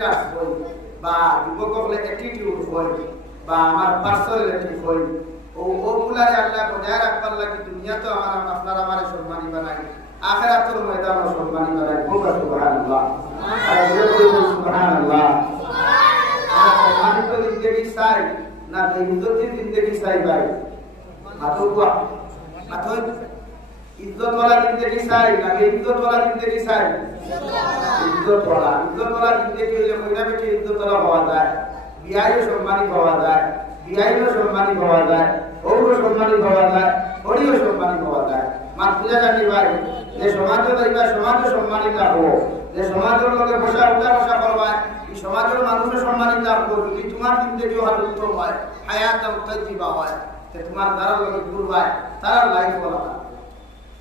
হই বা যুবকসকলে অ্যাটিটিউড হয় বা আমার পার্সোনালিটি হয় ওগুলারে আল্লাহ বজায় রাখবার লাগি দুনিয়া তো আপনার আমার সম্মানী বানাই আখিরাতের ময়দানে সম্মানী বানাই সুবহানাল্লাহ সুবহানাল্লাহ সম্মানিত জিন্দেগি চাই না বেইজ্জতির জিন্দেগি চাই ভাই আতোয়া আতোয় ইজ্জত ওয়ালা জিন্দেগি চাই না বেইজ্জত ওয়ালা জিন্দেগি চাই ইজ্জত ওয়ালা জিন্দেগি হইলে কইরা বেটি ইজ্জত ওয়ালা হওয়া যায় বিয়াইও সম্মানী পাওয়া যায় বিয়াইও সম্মানী পাওয়া যায় ওরও সম্মানী পাওয়া যায় ওরিও সম্মানী পাওয়া যায় মাতৃয়া জানি ভাই যে সমাজে যাইবা সমাজে সম্মানী থাকো যে সমাজের লোকে বসা উঠা করবা এই সমাজের মানুষের সম্মানী থাকবো যদি তোমার জিন্দেগি হওয়ার উত্তম হয় হায়াত উত্তাজিবা হয় তে তোমার দ্বারা লোকে দূর হয় তারা লাইফ বলা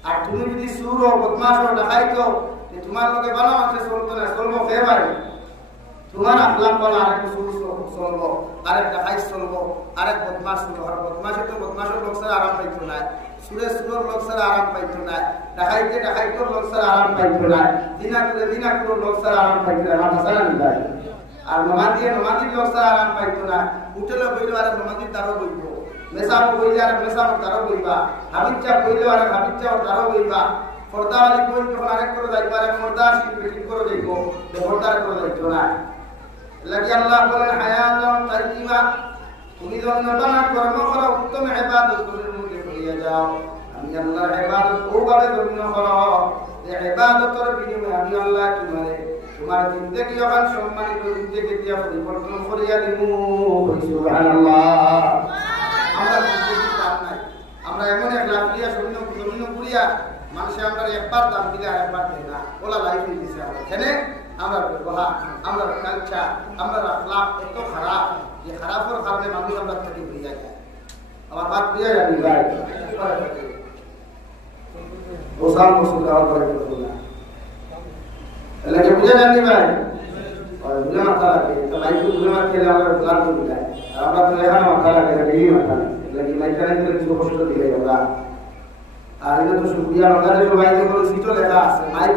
আর তুমি যদি সুর ও বদমাশ ও ডাকাইতো যে তোমার লোকে ভালো আছে চলতো না চলবো ফেভারি তোমার আখলাক বলা আরেক সুর চলবো আরেক ডাকাই চলবো আরেক বদমাশ চলবো আর বদমাশে তো বদমাশের লোক ছাড়া আরাম পাইতো না সুরে সুরের লোক ছাড়া আরাম পাইতো না ডাকাইটোর লোক ছাড়া আরাম পাইতো না দিনাকুরের লোক ছাড়া আরাম পাইতো না মাথা ছাড়া নিতে আর নমাদির লোক ছাড়া আরাম পাইতো না উঠেলো বইলো আর নমাদির তারও বইব মেসাবো বইলে আর মেসাবো তারও বইবা হাবিচ্চা বইলে আর হাবিচ্চা তারও বইবা পর্দাওয়ালি বই যখন আরেক করে যাইবা আর পর্দা শিল্পী ঠিক করে যাইব পর্দার করে যাইতো না লাগি আল্লাহ বলেন হায়াতান তাইয়্যিবা তুমি যন্নতনা কর্ম করো উত্তম ইবাদত করে মধ্যে হইয়া যাও আমি আল্লাহর ইবাদত ওভাবে ধন্য করো যে ইবাদতের বিনিময়ে আমি আল্লাহ তোমার জিন্দেগি যখন সম্মানিত জিন্দেগি দিয়া পরিবর্তন করিয়া দিব সুবহানাল্লাহ আমরা জিন্দেগি দাম নাই আমরা এমন এক লাভ দিয়া জমিন করিয়া মানুষে আমরা একবার দাম দিলে আর একবার দেয় না ওলা লাইফ হয়ে গেছে আমরা এখানে আমরা ব্যবহার আমরা কালচার আমরা আখলাক এত খারাপ যে খারাপের কারণে মানুষ আমরা থেকে হয়ে যায় আমার বাদ দিয়ে যাবি ভাই ওসাম মুসুদা করে না এলাকে বুঝে জানি ভাই আর বুঝে মাথা লাগে তো লাইফ বুঝে মাথা খেলে আমরা প্ল্যান করে যায় আর আমরা তো লেখা মাথা লাগে না এই মাথা লাগে লাইফটাই তো কিছু কষ্ট দিলে আমরা আর এটা তো সুবিধা আমাদের সবাই যখন সিটো লেখা আছে মাইক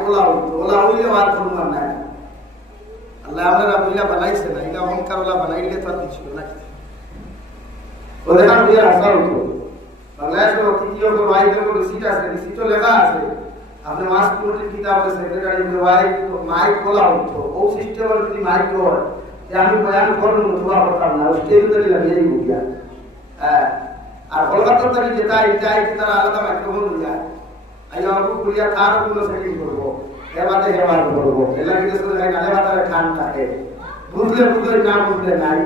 ওলা হইলে আর ধরবার নাই আল্লাহ আমরা বুঝলা বানাইছে না এটা অহংকার ওলা বানাইলে তো আর ছিল না ও দেখা বুঝা আসা হতো বাংলাদেশের তৃতীয় মাইকের কোনো সিট আছে সিটো লেখা আছে আপনি মাস কোটি কিতাব আছে সেক্রেটারি মাইক খোলা হতো ও সিস্টেমের যদি মাইক হয় যে আমি বয়ান করব তোলা করতাম না স্টেজ ধরে লাগিয়ে দিব গিয়া আর কলকাতা থেকে যেটা যাই তারা আলাদা মাইক্রোফোন দিয়া আই আমাকে কুলিয়া কার কোনো সেটিং করব এবারে হেবার করব এলা কি দেশে গায় নালে বাতারে খান থাকে বুঝলে বুঝলে না বুঝলে নাই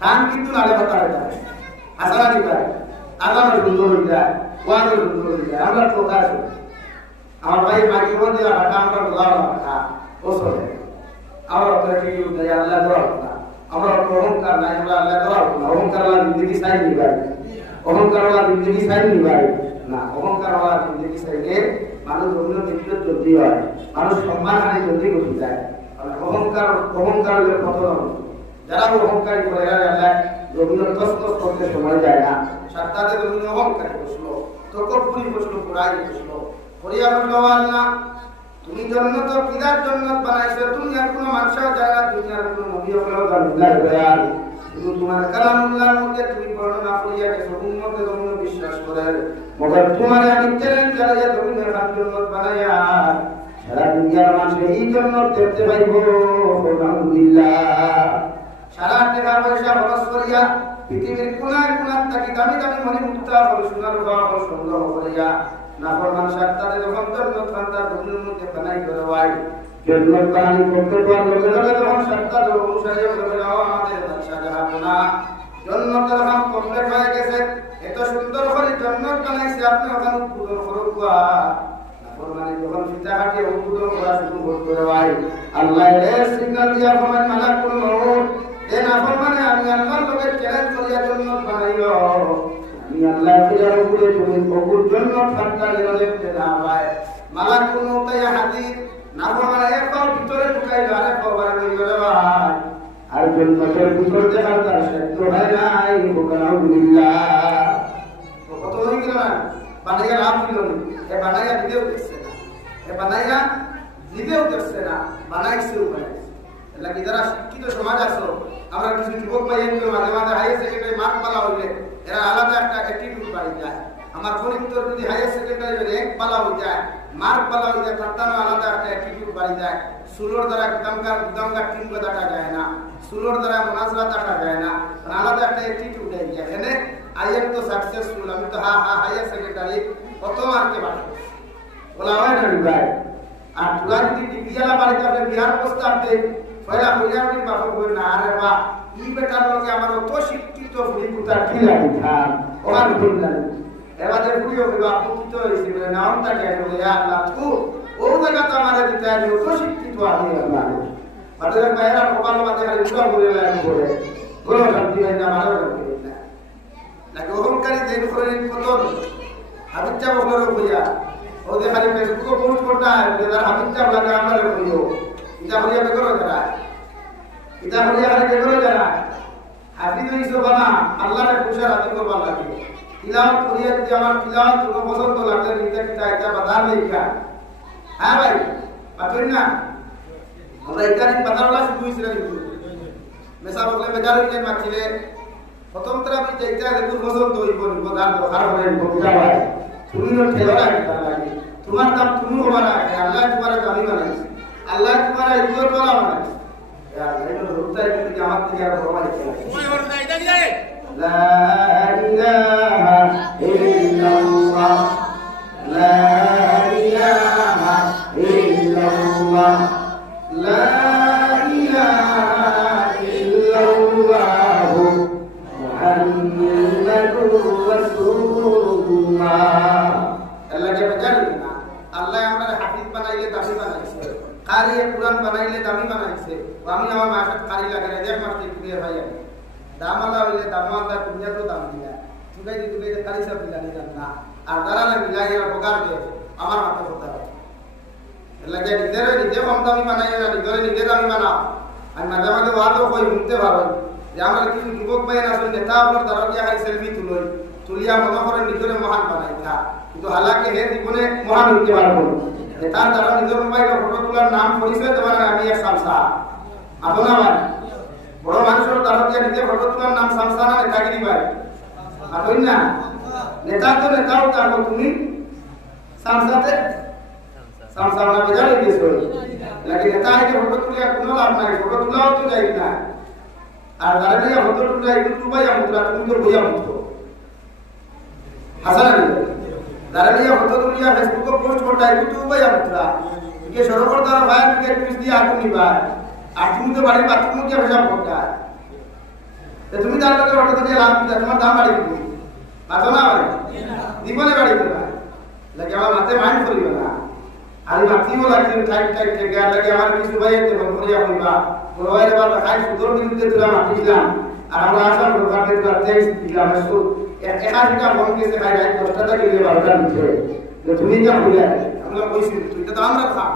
খান কিন্তু নালে বাতারে থাকে আসারা দিবাই আগামী সুন্দর হয়ে যায় ওয়ানো সুন্দর হয়ে যায় আমরা প্রকাশ আমার ভাই মাইক্রোফোন দিয়া হাঁটা আমরা বলাও না ও চলে আমরা তো কি দেয় আল্লাহ দোয়া না আমরা অহংকার নাই আমরা আল্লাহ দোয়া না অহংকার আল্লাহ জিন্দেগি চাই নিবাই অহংকার ওয়ালা জিন্দেগি চাই নিবাই না অহংকার ওয়ালা জিন্দেগি চাইলে মানুষ অন্য বিদ্যুৎ জলদি হয় মানুষ সম্মান হানি জলদি ঘটে যায় অহংকারের পতন যারা অহংকারী করে আল্লাহ জমিন তসতস করতে সময় যায় না সাতটাতে জমিন অহংকারী বসলো তকব্বুরি বসলো পুরাই বসলো করিয়া বললো আল্লাহ তুমি জন্নত কিরার জন্নত বানাইছো তুমি আর কোনো মানুষও যায় না দুনিয়ার কোনো নবী হলেও জান্নাত তুমি তোমার কালামুল্লাহর মধ্যে তুমি বর্ণনা করিয়া গেছো উম্মতে তুমি বিশ্বাস করে মগর তোমার আমি চ্যালেঞ্জ করিয়া তুমি জান্নাত বানাইয়া সারা দুনিয়ার মানুষ এই জন্নত দেখতে পাইবো আলহামদুলিল্লাহ সারা টাকা পয়সা খরচ করিয়া পৃথিবীর কোনায় কোনায় থাকি দামি দামি মনে মুক্তা করে সোনার বাবা সুন্দর করিয়া নাফরমান সাতটাতে যখন জন্নত খান্তার দুনিয়ার মধ্যে বানাই করে ভাই জন্নত বানাই করতে পারলো লগে যখন সাতটা অনুসারী হয়ে যাও আমাদের বাদশা জাহান্না জন্নত যখন কমপ্লিট হয়ে গেছে এত সুন্দর করে জন্নত বানাইছে আপনি ওখানে উদ্বোধন করুকা নাফরমানি যখন ফিতা কাটিয়ে উদ্বোধন করা শুরু করতে ভাই আল্লাহ এর সিগন্যাল দিয়া ফরমান মালাকুল মউত এ নাফরমানি আমি আল্লাহর লগে চ্যালেঞ্জ করিয়া জন্নত বানাইলো আমি আল্লাহ ফিরার উপরে তুমি কবুল জন্য ঠান্ডা লেগে না ভাই মালাকুল মউতায় হাদিস না বলা একবার ভিতরে ঢুকাইলো আরে কবরে লইলো রে ভাই আর জন্নতের ভিতর দেখার তার শর্ত হয় নাই আলহামদুলিল্লাহ তো কত হই গেল না বানাইয়া লাভ দিল এ বানাইয়া দিতেও দেখছে না এ বানাইয়া দিতেও দেখছে না বানাইছেও বানাইছে লাগি যারা শিক্ষিত সমাজ আছে আমরা কিছু যুবক ভাই একটু মাঝে মাঝে হায়ার সেকেন্ডারি মার্ক পালা হইলে এরা আলাদা একটা অ্যাটিটিউড বাড়ি যায় আমার ফরিদপুর যদি হায়ার সেকেন্ডারি র্যাঙ্ক পালা হয়ে যায় মার্ক পালা হয়ে যায় তার আলাদা একটা অ্যাটিটিউড বাড়ি যায় সুলোর দ্বারা গুদামকার টিম দেখা যায় না সুলোর দ্বারা মোনাজরা দেখা যায় না আলাদা একটা অ্যাটিটিউড হয়ে যায় এখানে আই এম তো সাকসেসফুল আমি তো হায়ার সেকেন্ডারি কত মার্কে পাবো বলা হয় না ভাই আর তোরা যদি ডিগ্রিওয়ালা বাড়িতে আপনি বিহার প্রস্তাব দেয় পয়লা হইয়ামির বাবা বই না আরে বা ই বেটার লগে আমার অত শিক্ষিত ভূমিপুতা কি লাগে ওখান বললেন এবারে পুরিও হইব আপকিত হয়েছে বলে নামটা কে বলে আল্লাহ তু ও জায়গাতে আমাদের দিতে আজ অত শিক্ষিত আছে আল্লাহ বাজারে বাইরা কপাল মাঝে খালি উড়া বলে লাগে বলে বলো শান্তি হয় না ভালো লাগে না লাগে অহংকারী দেন করে কত হাবিজা বকলর হইয়া ও যে খালি ফেসবুকে পোস্ট করতা বলে তার হাবিজা লাগে আমারে হইও এটা হইয়া বেগরো যারা এটা হইয়া খালি বেগরো যারা হাফিজ হইছো বানা আল্লাহর খুশার আদি করবার লাগে তিলাওয়াত করিয়া যদি আমার তিলাওয়াত কোনো পছন্দ লাগলে নিতে কিটা এটা বাধার লেখা হ্যাঁ ভাই পাবেন না আমরা এখানে বাধারলা শুরু হয়েছিল কিন্তু মেসা বকলে বেজার হইলে মাছিলে প্রথম তরা আমি যেটা দেখুন পছন্দ হইব বাধার দরকার হবে বুঝা ভাই তুমি ঠেলা একটা লাগে তোমার দাম তুমি হবা না আল্লাহ তোমার দামি বানাইছে আল্লাহ তোমার ইজ্জত করা বানাইছে यार এটা রূপটাই কিন্তু আমার থেকে আর বড় হইছে ওই ওর নাই যাই لا إله إلا الله لا إله إلا الله لا إله إلا الله محمد رسول الله الله কে জানেন না আল্লাহ আমাদের হাফিজ বানাইলে দামি বানাইছে কারি কুরআন বানাইলে দামি বানাইছে আমি আমার মাসে কারি লাগে না দেখ মাসে কি ভাই দামালা হইলে দামালা দুনিয়া তো দাম দিয়া তুই যে কারি সব দিলানি জানা আর দাঁড়ালে মিলাই আর পগার দে আমার মাথা কথা লাগে নিজে কম দামি বানাই না নিজে দামি বানাও আর মাঝে মাঝে ওয়াদও কই শুনতে পারো যে আমার কিছু যুবক ভাই আছে নেতা আপনার দাঁড়িয়ে খাই সেলফি তুলিয়া মনে করে নিজের মহান বানাই থা কিন্তু হালাকে হে জীবনে মহান হইতে পারবো নেতার দ্বারা নিজের মোবাইলে ফটো তোলার নাম পরিচয় দেওয়ার আমি এক সামসা আপনার বড় মানুষের দাঁড়িয়ে নিজে ফটো তোলার নাম সামসা না নেতাগিরি ভাই আপনি না নেতা তো নেতাও তারপর তুমি সামসাতে সামসা না বেজার দিয়েছো লাগে নেতা আইকে ফটো তুলিয়া কোনো লাভ নাই ফটো তোলাও তো যাই না আর দাঁড়িয়ে ফটো তুলিয়া একটু ভাইয়া মুদ্রা তুমি তো বইয়া মুদ্রা হাসান দাঁড়িয়ে ফটো তুলিয়া ফেসবুকে পোস্ট করতে একটু ভাইয়া মুদ্রা কে সরকার দ্বারা ভাই কে টুইট দিয়ে আগুন নিবা আর তুমি তো বাড়ির বাথরুমে গিয়ে ভেজা করতে তুমি তার লোকের ফটো তুলিয়া লাভ দিতে তোমার দাম বাড়ি দিবি মাথা না ভাই জীবনে বাড়ি দিবা লাগে আমার মাথায় মাইন্ড করিবে না আর মাথিও লাগছে টাইট টাইট থেকে আর লাগে আমার কিছু ভাই এতে বন্ধুরিয়া হইবা বড় ভাইয়ের বাবা খাই সুদর বিরুদ্ধে তুলা মাটি দিলাম আর আমরা আসাম দোকানে তুলা ট্যাক্স দিলাম এসো একাধিকা ফোন কেসে খাই রাত 10টা থেকে 12টার ভিতরে যে তুমি যা হইলে আমরা কইছি তুই তো আমরা খা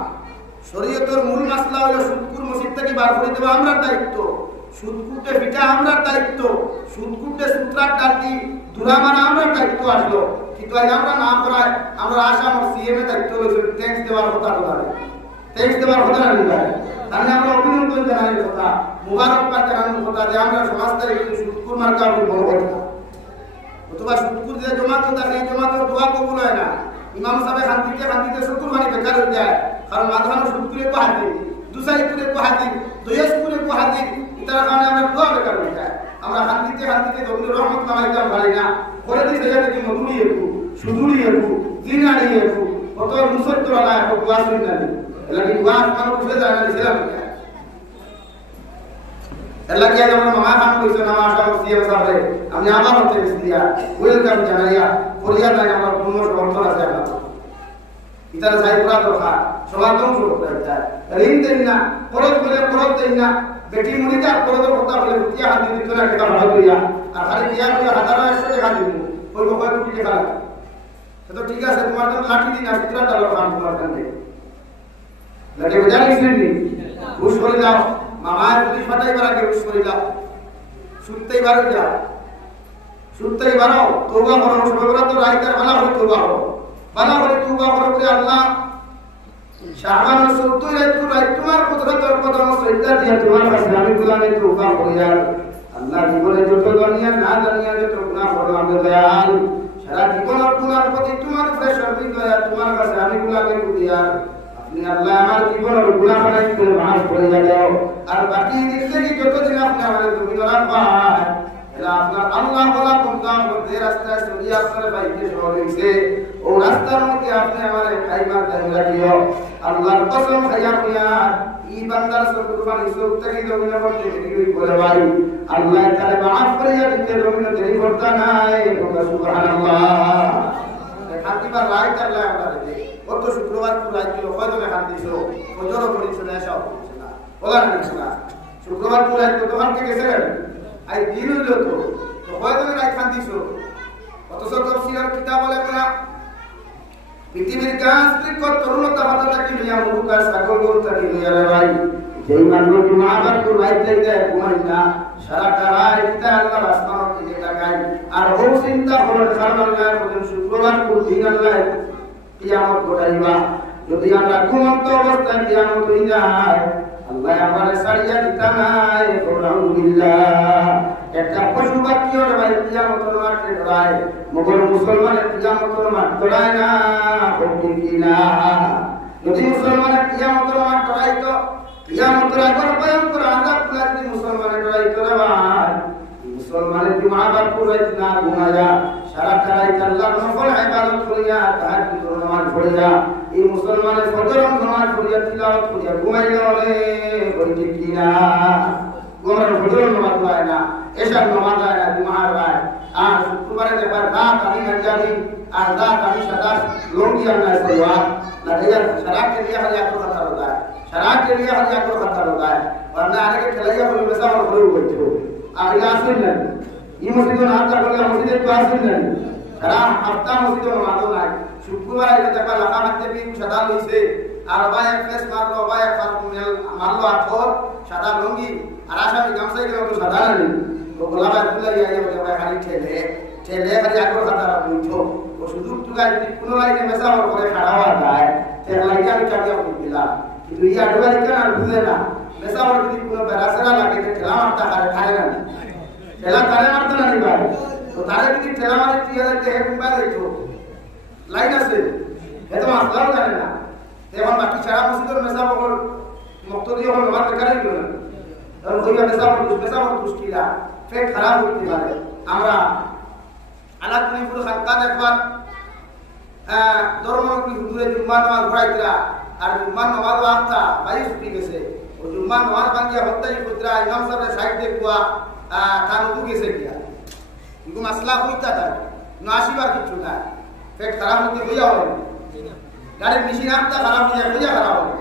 শরীয়তের মূল মাসলা হলো সুদকুর মসজিদ থেকে বার করে দেওয়া আমরার দায়িত্ব সুদকুটে পিঠা আমরার দায়িত্ব সুদকুটে সূত্রার ডাকি দুরামানা আমরার দায়িত্ব আসলো কিন্তু আজ আমরা না করায় আমরা আসাম আর সিএম এর দায়িত্ব রয়েছে ট্যাক্স দেওয়ার কথা বলে ট্যাক্স দেওয়ার কথা না নিবাই তাহলে আমরা অভিনন্দন জানাই কথা মুবারকবাদ জানানোর কথা যে আমরা সমাজটার একটু সুদকুর মার্কা বড় কথা অথবা সুদকুর যে জমা তো তার এই জমা তো দোয়া কবুল হয় না ইমাম সাহেব শান্তিতে শুকুর মানে বেকার হয়ে যায় কারণ মাঝখানে শুকুরে কো হাতি দুসাইপুরে কো হাতি দয়াসপুরে কো হাতি তার কারণে আমরা দোয়া বেকার হয়ে যায় আমরা শান্তিতে গভীর রহমত নামাইতাম পারি না করে দিতে যাবে কি মধুরি একটু সুদুরি একটু দিনারি একটু কত মুসত্তর আলা একটু দোয়া শুনি না এলাকি দোয়া আমার উঠে যায় না ছিলাম এলাকি আজ আমরা মামা খান কইছে না মাশা সিএম সাহেব আমি আমার হতে দিয়া ওয়েলকাম জানাইয়া করিয়া নাই আমার পূর্ণ সমর্থন আছে আমার ইতারা সাই পুরা দরকার সমাধান শুরু করতে চায় ঋণ দেন না খরচ বলে খরচ দেন না বেটি মনিটা খরচ কথা বলে রুটিয়া হাত দিতে না টাকা ভাড়া করিয়া আর খালি দিয়া করিয়া 1000 টাকা দিব ওই বকয় রুটি টাকা লাগে তো ঠিক আছে তোমার তো লাঠি দিন আর 17 টাকা কাম তোমার কাছে লাগে বুঝাইছ নি ঘুষ করে দাও মামার পুলিশ ফাটাই বারা কে ঘুষ করে দাও শুনতেই বারো যাও শুনতেই বারো তওবা করো সবরা তো রাইতার বালা হই তওবা করো বালা হই তওবা করো করে আল্লাহ শাহবান 14 রাত পুরাই তোমার কুদরতের কদম সজদা দিয়ে তোমার কাছে আমি গুলামে তওবা করি আর আল্লাহ জীবনে যত দুনিয়া না দুনিয়া যত গুনাহ করলাম আমি দয়াল সারা জীবন গুনার প্রতি তোমার উপরে শর্মিন দয়া তোমার কাছে আমি গুলামে করি আর আপনি আল্লাহ আমার জীবনের গুনাহ বানাই করে মাফ করে দাও আর বাকি জিন্দেগি যতদিন আপনি আমাদের জমিন রাখবেন এরা আপনার আল্লাহ বলা কুমকাম যে রাস্তায় চলি আপনার বাইকে শহর হয়েছে ও রাস্তার মধ্যে আপনি আমার খাইবার টাইম রাখিও আল্লাহর কসম খাইয়া মিয়া ই বান্দার সব কুরবানি সব থেকে জমিনে পড়তে দেরি করে ভাই আল্লাহ তাআলা মাফ করিয়া দিতে জমিনে দেরি করতে নাই সুবহানাল্লাহ খাতিবার রাইট আল্লাহ আমাদের কত শুক্রবার পুরাই দিল কয়জন খাতিছো কজরও করিছ না সব না বলা না শুক্রবার পুরাই তো তোমার থেকে গেছে আই দিন হইল তো কয়জন রাইট খাতিছো অথচ তফসিরের কিতাব বলে না পৃথিবীর গাছ বৃক্ষ তরুণতা পাতা থাকি মিয়া মুরুকার সাগর গরু থাকি মিয়া ভাই যেই মানুষ জুমাবার তো রাইট লাইতে ঘুমাই না সারাটা রাত আল্লাহ আসমানের দিকে তাকায় আর ও চিন্তা করে কারণ আল্লাহ বলেন শুক্রবার কোন দিন আল্লাহ কিয়ামত ঘটাইবা যদি আমরা ঘুমন্ত অবস্থায় কিয়ামত হয়ে যায় আল্লাহ আমাদের সারিয়া দিতা নাই আলহামদুলিল্লাহ একটা পশু পাখির ভাই কিয়ামতের মাঠে দাঁড়ায় মগর মুসলমানের কিয়ামতের মাঠ দাঁড়ায় না ঠিক না যদি মুসলমানের কিয়ামতের মাঠ দাঁড়াইতো কিয়ামতের আগর ভয়ঙ্কর আযাব লাগবে মুসলমানের দাঁড়াইতো রে ভাই মুসলমানের জুমাবার পুরাইত না ঘুমায়া সারা রাত আল্লাহর নফল ইবাদত করিয়া তাহাজ্জুদ নামাজ পড়িয়া এই মুসলমানের ফজর নামাজ পড়িয়া তিলাওয়াত করিয়া ঘুমাইলো রে বলি ঠিক না গোমর ফজর নামাজ হয় না এশার নামাজ হয় না জুমার হয় আর শুক্রবারে দেখবার রাত আমি গঞ্জাবি আর রাত আমি সাদা লঙ্গি আনা সইয়া না দেয়া সারা के लिए हर यात्रा खाता होता है शराब के लिए हर यात्रा खाता होता है वरना आने के खिलाइया बोले वैसा और बोले बैठे हो आगे आसिन नहीं ये मस्जिद में नाता बोले मस्जिद को आसिन नहीं शराब हफ्ता मस्जिद में मानो ना शुक्रवार के जब लगा मत भी सदा लइसे আর বায়া ফেস মারলো বায়া ফাতমেল মারলো আঠর সাদা লঙ্গি আর আসামি গামছাই গেল তো সাদা নেই তো গোলাবা আব্দুল্লাহ ইয়া বলে ভাই খালি ঠেলে ঠেলে খালি আগর খাতারা বুঝছো ও সুযোগ টুকাই যদি কোন লাইনে মেসা ওর করে খাড়া হওয়া যায় তাহলে লাইনে আমি চাপিয়া দিলাম কিন্তু ইয়া আডভাইস কেন আর বুঝে না মেসা ওর যদি কোনো বেরাসরা লাগে ঠেলা মারতা খারে না ঠেলা খারে মারতা না নি ভাই তো তারে যদি ঠেলা মারে 3000 টাকা কুম্বা দিতো লাইন আছে এত মাসলাও জানে না এখন বাকি সারা মসজিদের মেসাবকর মুক্তদি হল নামাজ বেকারই করে না কারণ ওই মেসাবকর দুষ্টিরা ফেক খারাপ হতে পারে আমরা আলাদপুর খানকান একবার ধর্মনগরী হুজুরে জুম্মার নামাজ পড়াইতরা আর জুম্মার নামাজ আসতা বাড়ি ছুটি গেছে ও জুম্মার নামাজ ভাঙ্গিয়া হত্যাই করতরা ইমাম সাহেবের সাইড দেখুয়া তার উঠু গেছে গিয়া কিন্তু মাসলা হইতা তার না আসিবার কিছু না ফেক খারাপ হতে হইয়া হয় গাড়ির মেশিন আটটা খারাপ হয়ে যায় বোঝা খারাপ হবে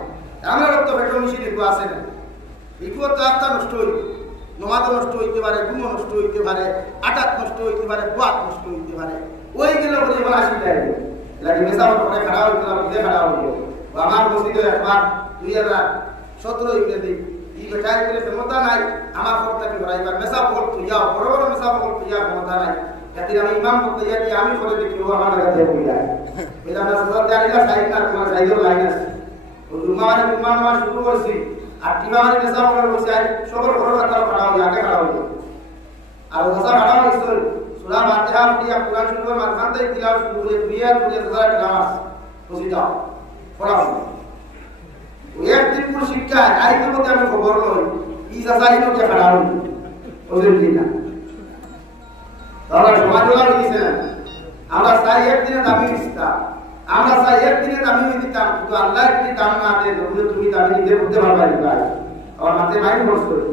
আমরা রক্ত পেট্রোল মেশিন একটু আসে না এগুলো তো আটটা নষ্ট হইবে নমাজও নষ্ট হইতে পারে ঘুমও নষ্ট হইতে পারে আটাত নষ্ট হইতে পারে বাত নষ্ট হইতে পারে ওই গেলে বলে এবার আসি দেয় লাগে মেশা করে খারাপ হইতে না বুঝে খারাপ হইবে আমার মসজিদে একবার 2017 ইংরেজি এই বেটায় করে ক্ষমতা নাই আমার পক্ষে ঘরাইবার মেশা বল তুইয়া বড় বড় মেশা বল তুইয়া ক্ষমতা নাই যদি আমি ইমাম করতে যাই আমি বলে দেখি ও আমার কাছে হয়ে যায় এটা না সদর জায়গা সাইড না তোমার সাইডের লাইন আছে ও জুমারে জুমা নামাজ শুরু করছি আর টিমারে মেসা বলে বসে আই সবর বড় কথা খাড়া হই আগে খাড়া হই আর ওসা খাড়া হই সূরা ফাতিহা দিয়া কুরআন শুরু করে মাঝখান থেকে তিলাওয়াত শুরু করে দুইয়া দুইয়া সূরা নামাজ বসে যাও পড়া ওই একদিন পুরো শিক্ষা আইতে মধ্যে আমি খবর লই ই সাসাইনো কে খাড়া হই ওদের দিন না তাহলে সমাজওয়ালা হয়েছে না আমরা চাই একদিনে দামি দিতাম আমরা চাই একদিনে দামি দিতাম কিন্তু আল্লাহ একদিন দাম না দেয় তুমি দামি দিতে করতে পারবে না আমার মাথায় মাইন্ড বসে করে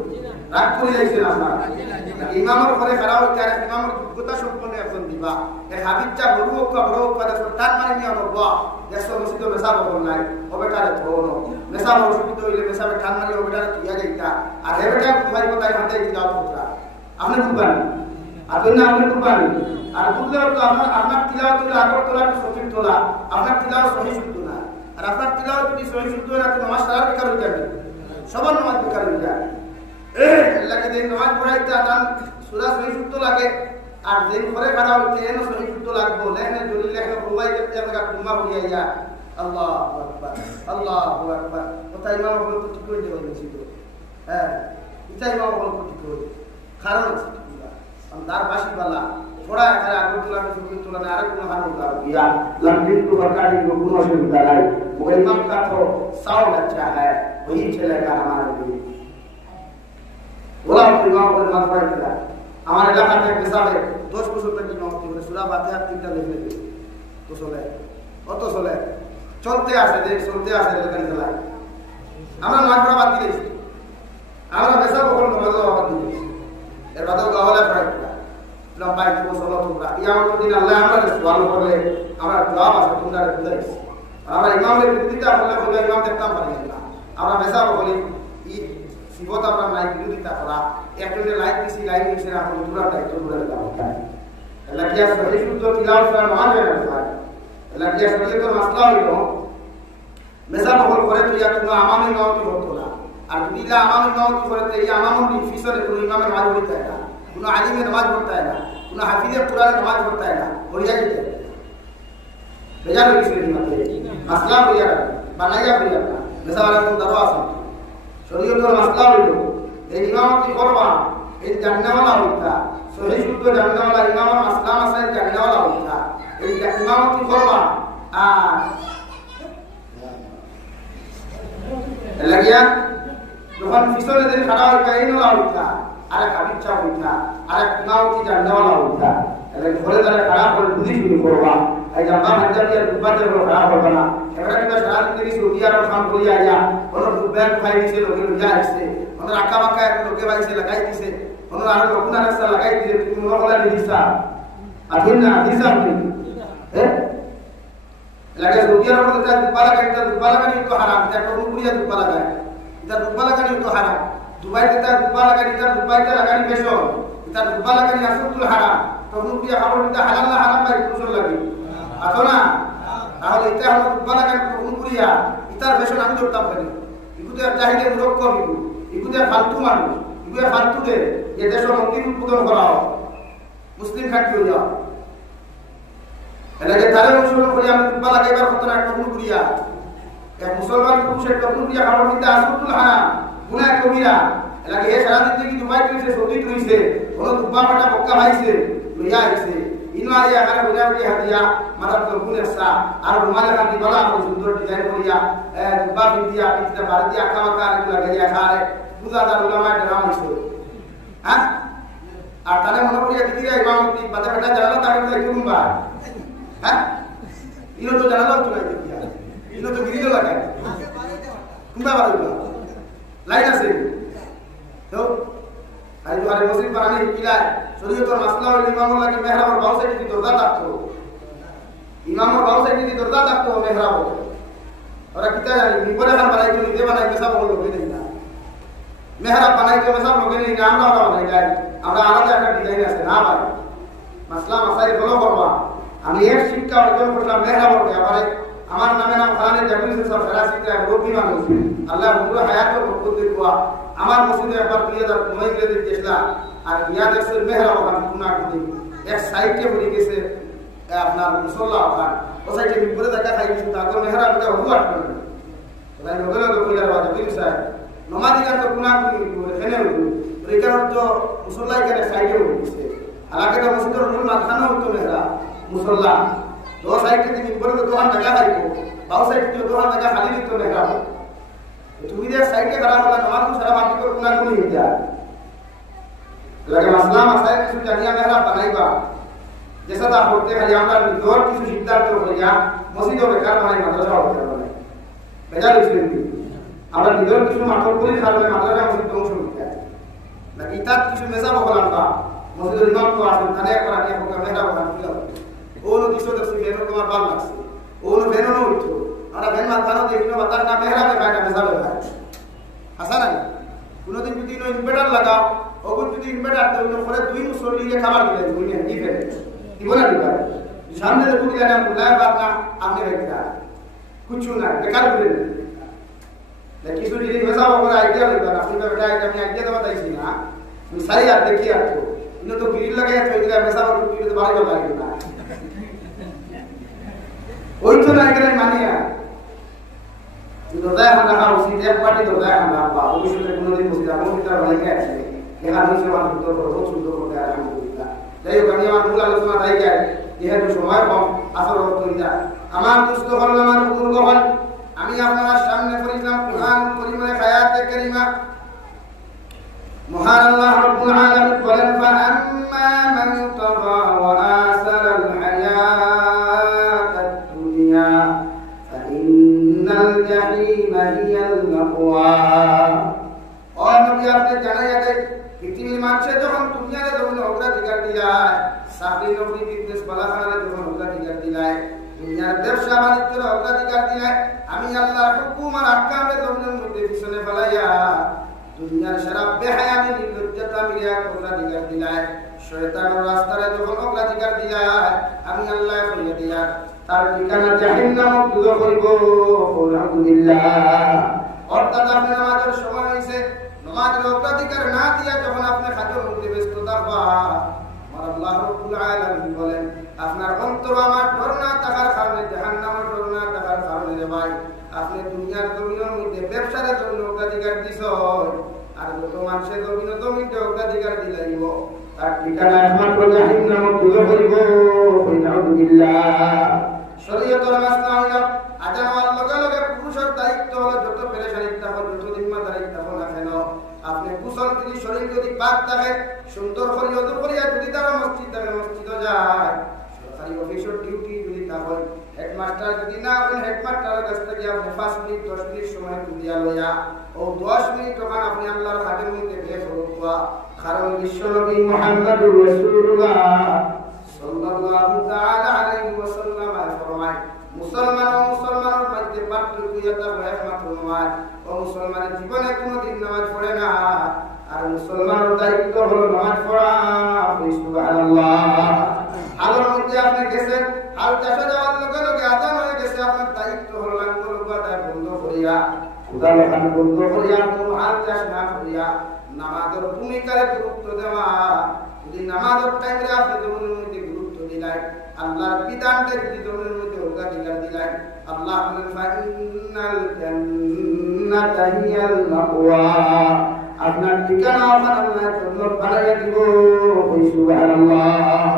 রাগ করে যাইছেন আপনারা ইমামের পরে খারাপ হচ্ছে আর ইমামের যোগ্যতা সম্পন্ন একজন দিবা এর হাবিবটা বড় হোক করে তার মানে নিয়ে আমার বাবা দেশে মসজিদে মেসা বল নাই ওবেটারে ধরো মেসা অসুবিধ হইলে মেসাবে টান মারি ওবেটারে তুইয়া যাইতা আর হেবেটা তোমার কথাই হাতে দিলাও পুত্রা আপনি বুঝবেন আপনি না আপনি কুরবানি আর বুঝলে তো আপনার তিলাওয়াত হলো আগর তোলা সঠিক তোলা আপনার তিলাওয়াত সহি শুদ্ধ না আর আপনার তিলাওয়াত যদি সহি শুদ্ধ না তো নামাজ সারা বেকার হয়ে যাবে সবার নামাজ বেকার হয়ে যায় আল্লাহকে দিন নামাজ পড়াইতে আদান সূরা সহি শুদ্ধ লাগে আর দিন পরে খারাপ হচ্ছে এনো সহি শুদ্ধ লাগবে লেখনে জলি লেখনে প্রবাই করতে আমরা কুম্মা হইয়া আল্লাহু আকবার আল্লাহু আকবার কোথায় ইমাম হলো তো ঠিক করে দেবেন মসজিদ হ্যাঁ এটা ইমাম হলো তো ঠিক করে কারণ আছে তার বাসি বালা थोड़ा अगर आगे तुलना में तुलना आरे को हाथ उठा दिया लंबी तो बरकाती को गुना से उतारा मगर इमाम का तो साउंड अच्छा है वही चलेगा हमारे लिए बोला इमाम को मत पढ़ा हमारे इलाका में मिसाल है 10 बरस तक इमाम की सूरा फातिहा 3টা लिखने दे तो सोले और तो सोले चलते আসে দেখ চলতে আসে লেখাই চালায় আমরা নামাজ পড়া বাদ দিয়েছি আমরা বেশা বকল নামাজ বাদ দিয়েছি এর বাদেও গাওয়ালা পড়া লম্বাই তো সলো তোমরা কিয়ামতের দিন আল্লাহ আমাদের সওয়াল করলে আমরা জবাব আছে তোমরা বুঝাইছ আমরা ইমামের বিরোধিতা করলে বলে ইমাম দেখতাম পারি না আমরা বেশা বলি ই সিবত আমরা নাই বিরোধিতা করা একজনের লাইক দিছি লাইক দিছি না আমরা পুরো দায়িত্ব পুরো দিলাম আল্লাহ কি সহি শুদ্ধ তিলাওয়াত করা নামাজ হবে না আল্লাহ কি শরীয়তের মাসলা হইলো মেসা বকল করে তো ইয়া কোনো আমামি ইমামতি হতো না আর যদি ইলা আমামি ইমামতি করে তো এই আমামতি ফিসরে কোনো ইমামের নামাজ হইতো না কোনো আলিমের নামাজ পড়তে হয় না কোনো হাফিজের কোরআনের নামাজ পড়তে হয় না পড়িয়া যেতে বেজার হয়ে গেছে মধ্যে মাসলা হইয়া বানাইয়া হইয়া না মেসাওয়ালা কোন দারো আছে শরীয়তের মাসলা হইলো এই ইমামতি করবা এই জান্নাওয়ালা হইতা সহি শুদ্ধ জান্নাওয়ালা ইমামের মাসলা মাসাইল জান্নাওয়ালা হইতা এই ইমামতি করবা আর লাগিয়া যখন ফিসরে দিন খাড়া হইতা এই নলা হইতা আরে কাবিচ্ছা হইতা আরে ইমামতি জান্নাওয়ালা হইতা এলে ঘরে দাঁড়া খাড়া করে বুঝি শুরু করবা এই জাম্বা হাজারিয়ার দুবাতের করে খাড়া করবা না এবারে কিনা সারা দিন সৌদিয়ার কাম করিয়া আইয়া কোন দুবার খাই দিছে লোকে লইয়া আসছে কোন আকা বাকা এক লোকে বাইছে লাগাই দিছে কোন আর লোকনা রাস্তা লাগাই দিছে তুমি নকলা দিছা আদিন না দিছা আপনি লাগে সৌদিয়ার মধ্যে তার দুবালা গানি তো হারাম তার কোন কুরিয়া দুবালা গায় তার দুবালা গানি তো হারাম দুবাইতে তার দুবালা গানি তার দুবাইতে লাগানি বেশো তার দুবালা গানি আসুল হারাম কোন কুরিয়া খাবার এটা হালাল না হারাম ভাই কুসল লাগে আতো না তাহলে এটা হলো দুবালা গানি কোন কুরিয়া ইতার বেশো আমি ধরতাম পারি ইগুতে চাইলে মুরক্ক বিকু ইগুতে ফালতু মানুষ ইগুতে ফালতু দে এই দেশ মন্দির উদ্বোধন করা হয় মুসলিম খাটি হয়ে যাও এলাকে তারে মুসলমান করি আমি দুবালা গাইবার কত না কোন কুরিয়া এক মুসলমান পুরুষের কোন কুরিয়া খাবার দিতে আসুল হারাম গুনাহ কবিরা এলাকে এ সারা দিন থেকে দুবাই কইছে সৌদি কইছে কোন দুবা পাটা বক্কা ভাইছে লইয়া আইছে ইনওয়ারি আকারে বুঝাবি হাদিয়া মারাত গুনের সা আর রুমালে কাটি বলা আর সুন্দর ডিজাইন করিয়া দুবা বিদিয়া পিছটা বাড়ি আকা মাকা এগুলা গাইয়া খারে বুঝাদার উলামা ডরাম হইছে হ্যাঁ আর তারে মনে করিয়া দিদিরা ইমামতি বাদা বেটা জানালা তাকে তো কুম্বা হ্যাঁ ইনো তো জানালা তো নাই দিয়া ইনো তো গিরিলো লাগে কুম্বা বাড়ি লাইন আছে তো আই দুয়ারে মসজিদ বানানি কিলা শরীয়তের মাসলা হইল ইমামুল লাগে মেহরাবের বাউ সাইডে দি দরজা থাকতো ইমামের বাউ সাইডে দি দরজা থাকতো মেহরাব ওরা কিতা জানি বিপরে হাম বানাই তো নিজে বানাই পেশা বল লোকে দেই না মেহরাব বানাই তো পেশা লোকে দেই না আমরা বানাই যাই আমরা আলাদা একটা ডিজাইন আছে না ভাই মাসলা মাসাইল ফলো করবা আমি এক শিক্ষা অর্জন করলাম মেহরাবের ব্যাপারে আমার নামে নাম খানে জামিল সব ফেরাসিতে রবি মানুষ আল্লাহ পুরো হায়াত বরকত দেওয়া আমার মসজিদে একবার 2009 তে গেছলা আর ইয়াদের মেহরাব ওখানে গুনাহ করে এক সাইডে পড়ে গেছে আপনার মুসল্লা ওখানে ও সাইডে বিপরে দেখা খাই গেছে তারপর মেহরাবটা হুয়া করে তাই লোকে লোকে কইলা বাজে বিল সাহেব নমাজিরা তো গুনাহ করে খেনে হইলো রেকার তো মুসল্লা এখানে সাইডে পড়ে গেছে আলাকে তো মসজিদের মূল মাথানো হতো মেহরাব মুসল্লা दो साइड के ऊपर तो दो हाथ लगा है को बाउ साइड के दो हाथ लगा खाली नहीं तो लगा तो मेरे साइड के खराब वाला नमाज को शराब आती को गुनाह नहीं होता लगे मसला मसाइल की सुजानिया मेहरा बनाईबा जैसा ता होते हैं हमरा दौर की सिद्धांत तो हो गया मस्जिदों में घर बनाई मदरसा हो गया बनाई बेजार इसलिए আমরা নিদর কিছু মাত্র করে খাবে মাদ্রাসা মসজিদ ধ্বংস হয়ে যায় না ইতাত কিছু মেজাব বলান বা মসজিদের ইমাম তো আসেন তাহলে একবার আগে হোক মেহরা বলান দিলাম ওনো দিশো দেখছি বেনো তোমার ভালো লাগছে ওনো বেনো না উঠো আমরা বেন মাথানো দেখিনো বাতার না মেহরা মে বাইটা মেজাবে ভাই হাসা না কোনদিন যদি নো ইনভার্টার লাগাও ওগুন যদি ইনভার্টার তো ওনো পরে দুই মুসল্লিকে খাবার দিলে দুই নিয়ে দিবে দিব না দিবা সামনে দেখো দিলা না বুলায় বাদ না আপনি রেখা কিছু না বেকার করে लेकिन जो ये वैसा होगा आइडिया लेगा अपनी पे बेटा आइडिया में आइडिया दवा दाई सी ना तुम सही यार देखिए आपको इन्हों तो ग्रिल लगाया तो इधर वैसा वो ग्रिल तो बाहर लगा दिया वही तो ना करे मानिया দরজায় হানা খাওয়া উচিত, এক পার্টি দরজায় হানা বা ভবিষ্যতে কোনোদিন বুঝতে আমার পিতার অনেকে আছে এখানে হচ্ছে আমার সুন্দর করবো সুন্দর করবে আলহামদুলিল্লাহ। যাই হোক আমি আমার মূল আলোচনা তাই যাই, যেহেতু সময় কম আসর করিতা আমার দুস্থ হল আমার বুজুর্গ হল, আমি আপনার সামনে পড়িলাম কুরআন কারীমের আয়াতে কারীমা। মহান আল্লাহ রাব্বুল আলামিন বলেন ফাআম্মা মান তাগা ওয়া আসারাল হায়াতাদ দুনিয়া ফাইন্নাল জাহিমা হিয়াল মাওয়া। ও নবী আপনি জানাইয়া দেন পৃথিবীর মানুষে যখন দুনিয়ারে যখন অগ্রাধিকার দিলায়, চাকরি নকরি বিজনেস বালাখানারে যখন অগ্রাধিকার দিলায়, দুনিয়ার ব্যবসা বাণিজ্যের অগ্রাধিকার দিলায়, আমি আল্লাহর হুকুম আর আহকামের জমিনের মধ্যে পিছনে ফেলাইয়া দুনিয়ার সারা বেহায়ামি নির্লজ্জতা মিলিয়া অগ্রাধিকার দিলায়, শয়তানের রাস্তায় যখন অগ্রাধিকার দিলায়, আমি আল্লাহ কইয়া দিয়া তার ঠিকানা জাহান্নাম দুঃখ করিব। আলহামদুলিল্লাহ। অর্থাৎ আপনি নামাজের সময় হয়েছে, নামাজের অগ্রাধিকার না দিয়া যখন আপনি কাজের মধ্যে ব্যস্ত থাকবা, আমার আল্লাহ রাব্বুল আলামিন বলেন আপনার অন্তর আমার ডর না থাকার কারণে, জাহান্নামের ডর না থাকার কারণে রে ভাই আপনি দুনিয়ার জমিনের মধ্যে ব্যবসার জন্য অগ্রাধিকার দিছ, আর যত মানুষের জমিনের জমিতে অগ্রাধিকার দিলাইব তার ঠিকানা একমাত্র জাহান্নাম দুঃখ করিব। আলহামদুলিল্লাহ। শরীয়তের মাসলা হইল আজান হওয়ার লগে লগে পুরুষের দায়িত্ব হলো যত পেরেশানি থাকো, যত জিম্মাদারি থাকো না কেন, আপনি কুশল যদি শরীর যদি পাক থাকে সুন্দর করে অজু করিয়া যদি তারা মসজিদ থাকে মসজিদে যায়, সরকারি অফিসের ডিউটি যদি না হয়, হেডমাস্টার যদি না হয় হেডমাস্টারের কাছ থেকে আপনি 5 মিনিট 10 মিনিট সময় দিয়া লইয়া ও 10 মিনিট ওখানে আপনি আল্লাহর কাজের মধ্যে ব্যস্ত হওয়া। কারণ বিশ্বনবী মুহাম্মদুর রাসূলুল্লাহ সাল্লাল্লাহু তাআলা আলাইহি ওয়াসাল্লাম ফরমায় মুসলমান ও মুসলমানের মধ্যে পার্থক্য এটা একমাত্র নামাজ। ও মুসলমানের জীবনে কোনোদিন নামাজ পড়ে না, আর মুসলমানের দায়িত্ব হলো নামাজ পড়া। সুবহানাল্লাহ। হালের মধ্যে আপনি গেছেন, হাল চাষে যাওয়ার লগে লগে আজান হয়ে গেছে, আপনার দায়িত্ব হলো লাঙ্গল বাদা বন্ধ করিয়া উদার খান বন্ধ করিয়া কোনো হাল চাষ না করিয়া নামাজের ভূমিকায় গুরুত্ব দেওয়া। যদি নামাজের টাইমে আপনি জমিনের মধ্যে গুরুত্ব দিলেন, আল্লাহর বিধানকে যদি জমিনের মধ্যে অগ্রাধিকার দিলেন, আল্লাহ বলেন ফাইনাল জান্নাতা হিয়াল মাওয়া, আপনার ঠিকানা আমার আল্লাহ জান্নাত বানাইয়া দিব। সুবহানাল্লাহ।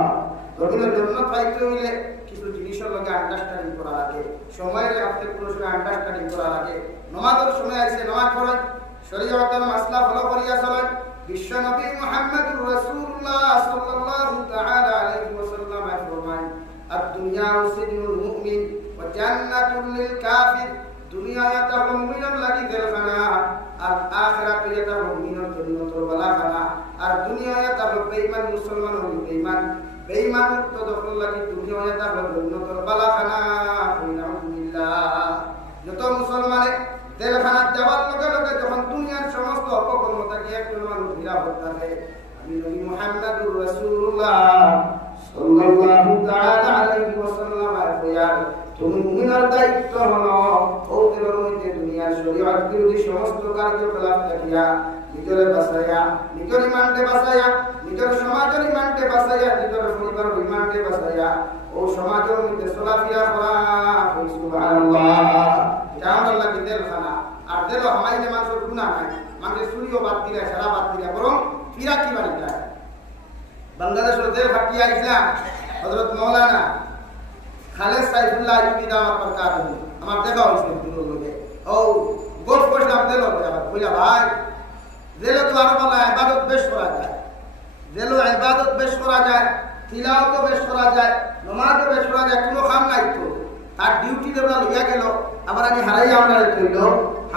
তখন জান্নাত পাইতে হইলে কিছু জিনিসের লগে আন্ডারস্ট্যান্ডিং করা লাগে, সময়ের আপনি কোনো সময় আন্ডারস্ট্যান্ডিং করা লাগে। নামাজের সময় আছে নামাজ পড়েন, শরীয়তের মাসলা ফলো করিয়া চলেন। বিশ্ব নবী মুহাম্মদুর রাসূলুল্লাহ সাল্লাল্লাহু তাআলা আলাইহি ওয়াসাল্লাম ফরমায় আদ-দুনিয়া সিজনুল মুমিন ওয়া জান্নাতুল লিল কাফির। দুনিয়া এটা মুমিনের লাগি জেলখানা, আর আখিরাত এটা মুমিনের জন্য তোরবালাখানা। আর দুনিয়া এটা বেঈমান মুসলমান হল বেঈমান, বেঈমান মুক্ত দখল লাগি দুনিয়া এটা জন্য তোরবালাখানা। আলহামদুলিল্লাহ। যত মুসলমানে জেলখানা যাওয়ার লগে লগে যখন দুনিয়ার সমস্ত অপকর্ম থেকে একজন মানুষ নিরাপদ থাকে, আমি নবী মুহাম্মদুর রাসূলুল্লাহ সাল্লাল্লাহু তাআলা আলাইহি ওয়াসাল্লাম আয়াত তুমি মুমিনের দায়িত্ব হলো ওদের মধ্যে দুনিয়ার শরীয়ত বিরোধী সমস্ত কার্যকলাপ দেখিয়া নিজের বাঁচাইয়া, নিজের ইমানকে বাঁচাইয়া, নিজের সমাজের ইমানকে বাঁচাইয়া, নিজের পরিবারের ইমানকে বাঁচাইয়া ও সমাজের মধ্যে চলাফেরা করা। সুবহানাল্লাহ। এটা আমার লাগে জেলখানা। আর জেল হামাইলে মানুষের গুনাহ নাই, মানুষের চুরিও বাদ দিলে সারা বাদ দিলে বরং ফিরা কি বাড়ি যায়। বাংলাদেশের জেল হাটিয়া ইসলাম হযরত মাওলানা খালেদ সাইফুল্লাহ আইয়ুবী দাওয়াত বরকাত আমার দেখা হইছে দুটোর মধ্যে। ও গোট করলাম জেল হবে আবার কইলা ভাই জেলে তো আর বলা ইবাদত বেশ করা যায়, জেলে ইবাদত বেশ করা যায়, তিলাওয়াত বেশ করা যায়, নামাজও বেশ করা যায়, কোনো কাম নাই তো। তার ডিউটি দেবলা লইয়া গেল, আবার আমি হারাই আমরা কইল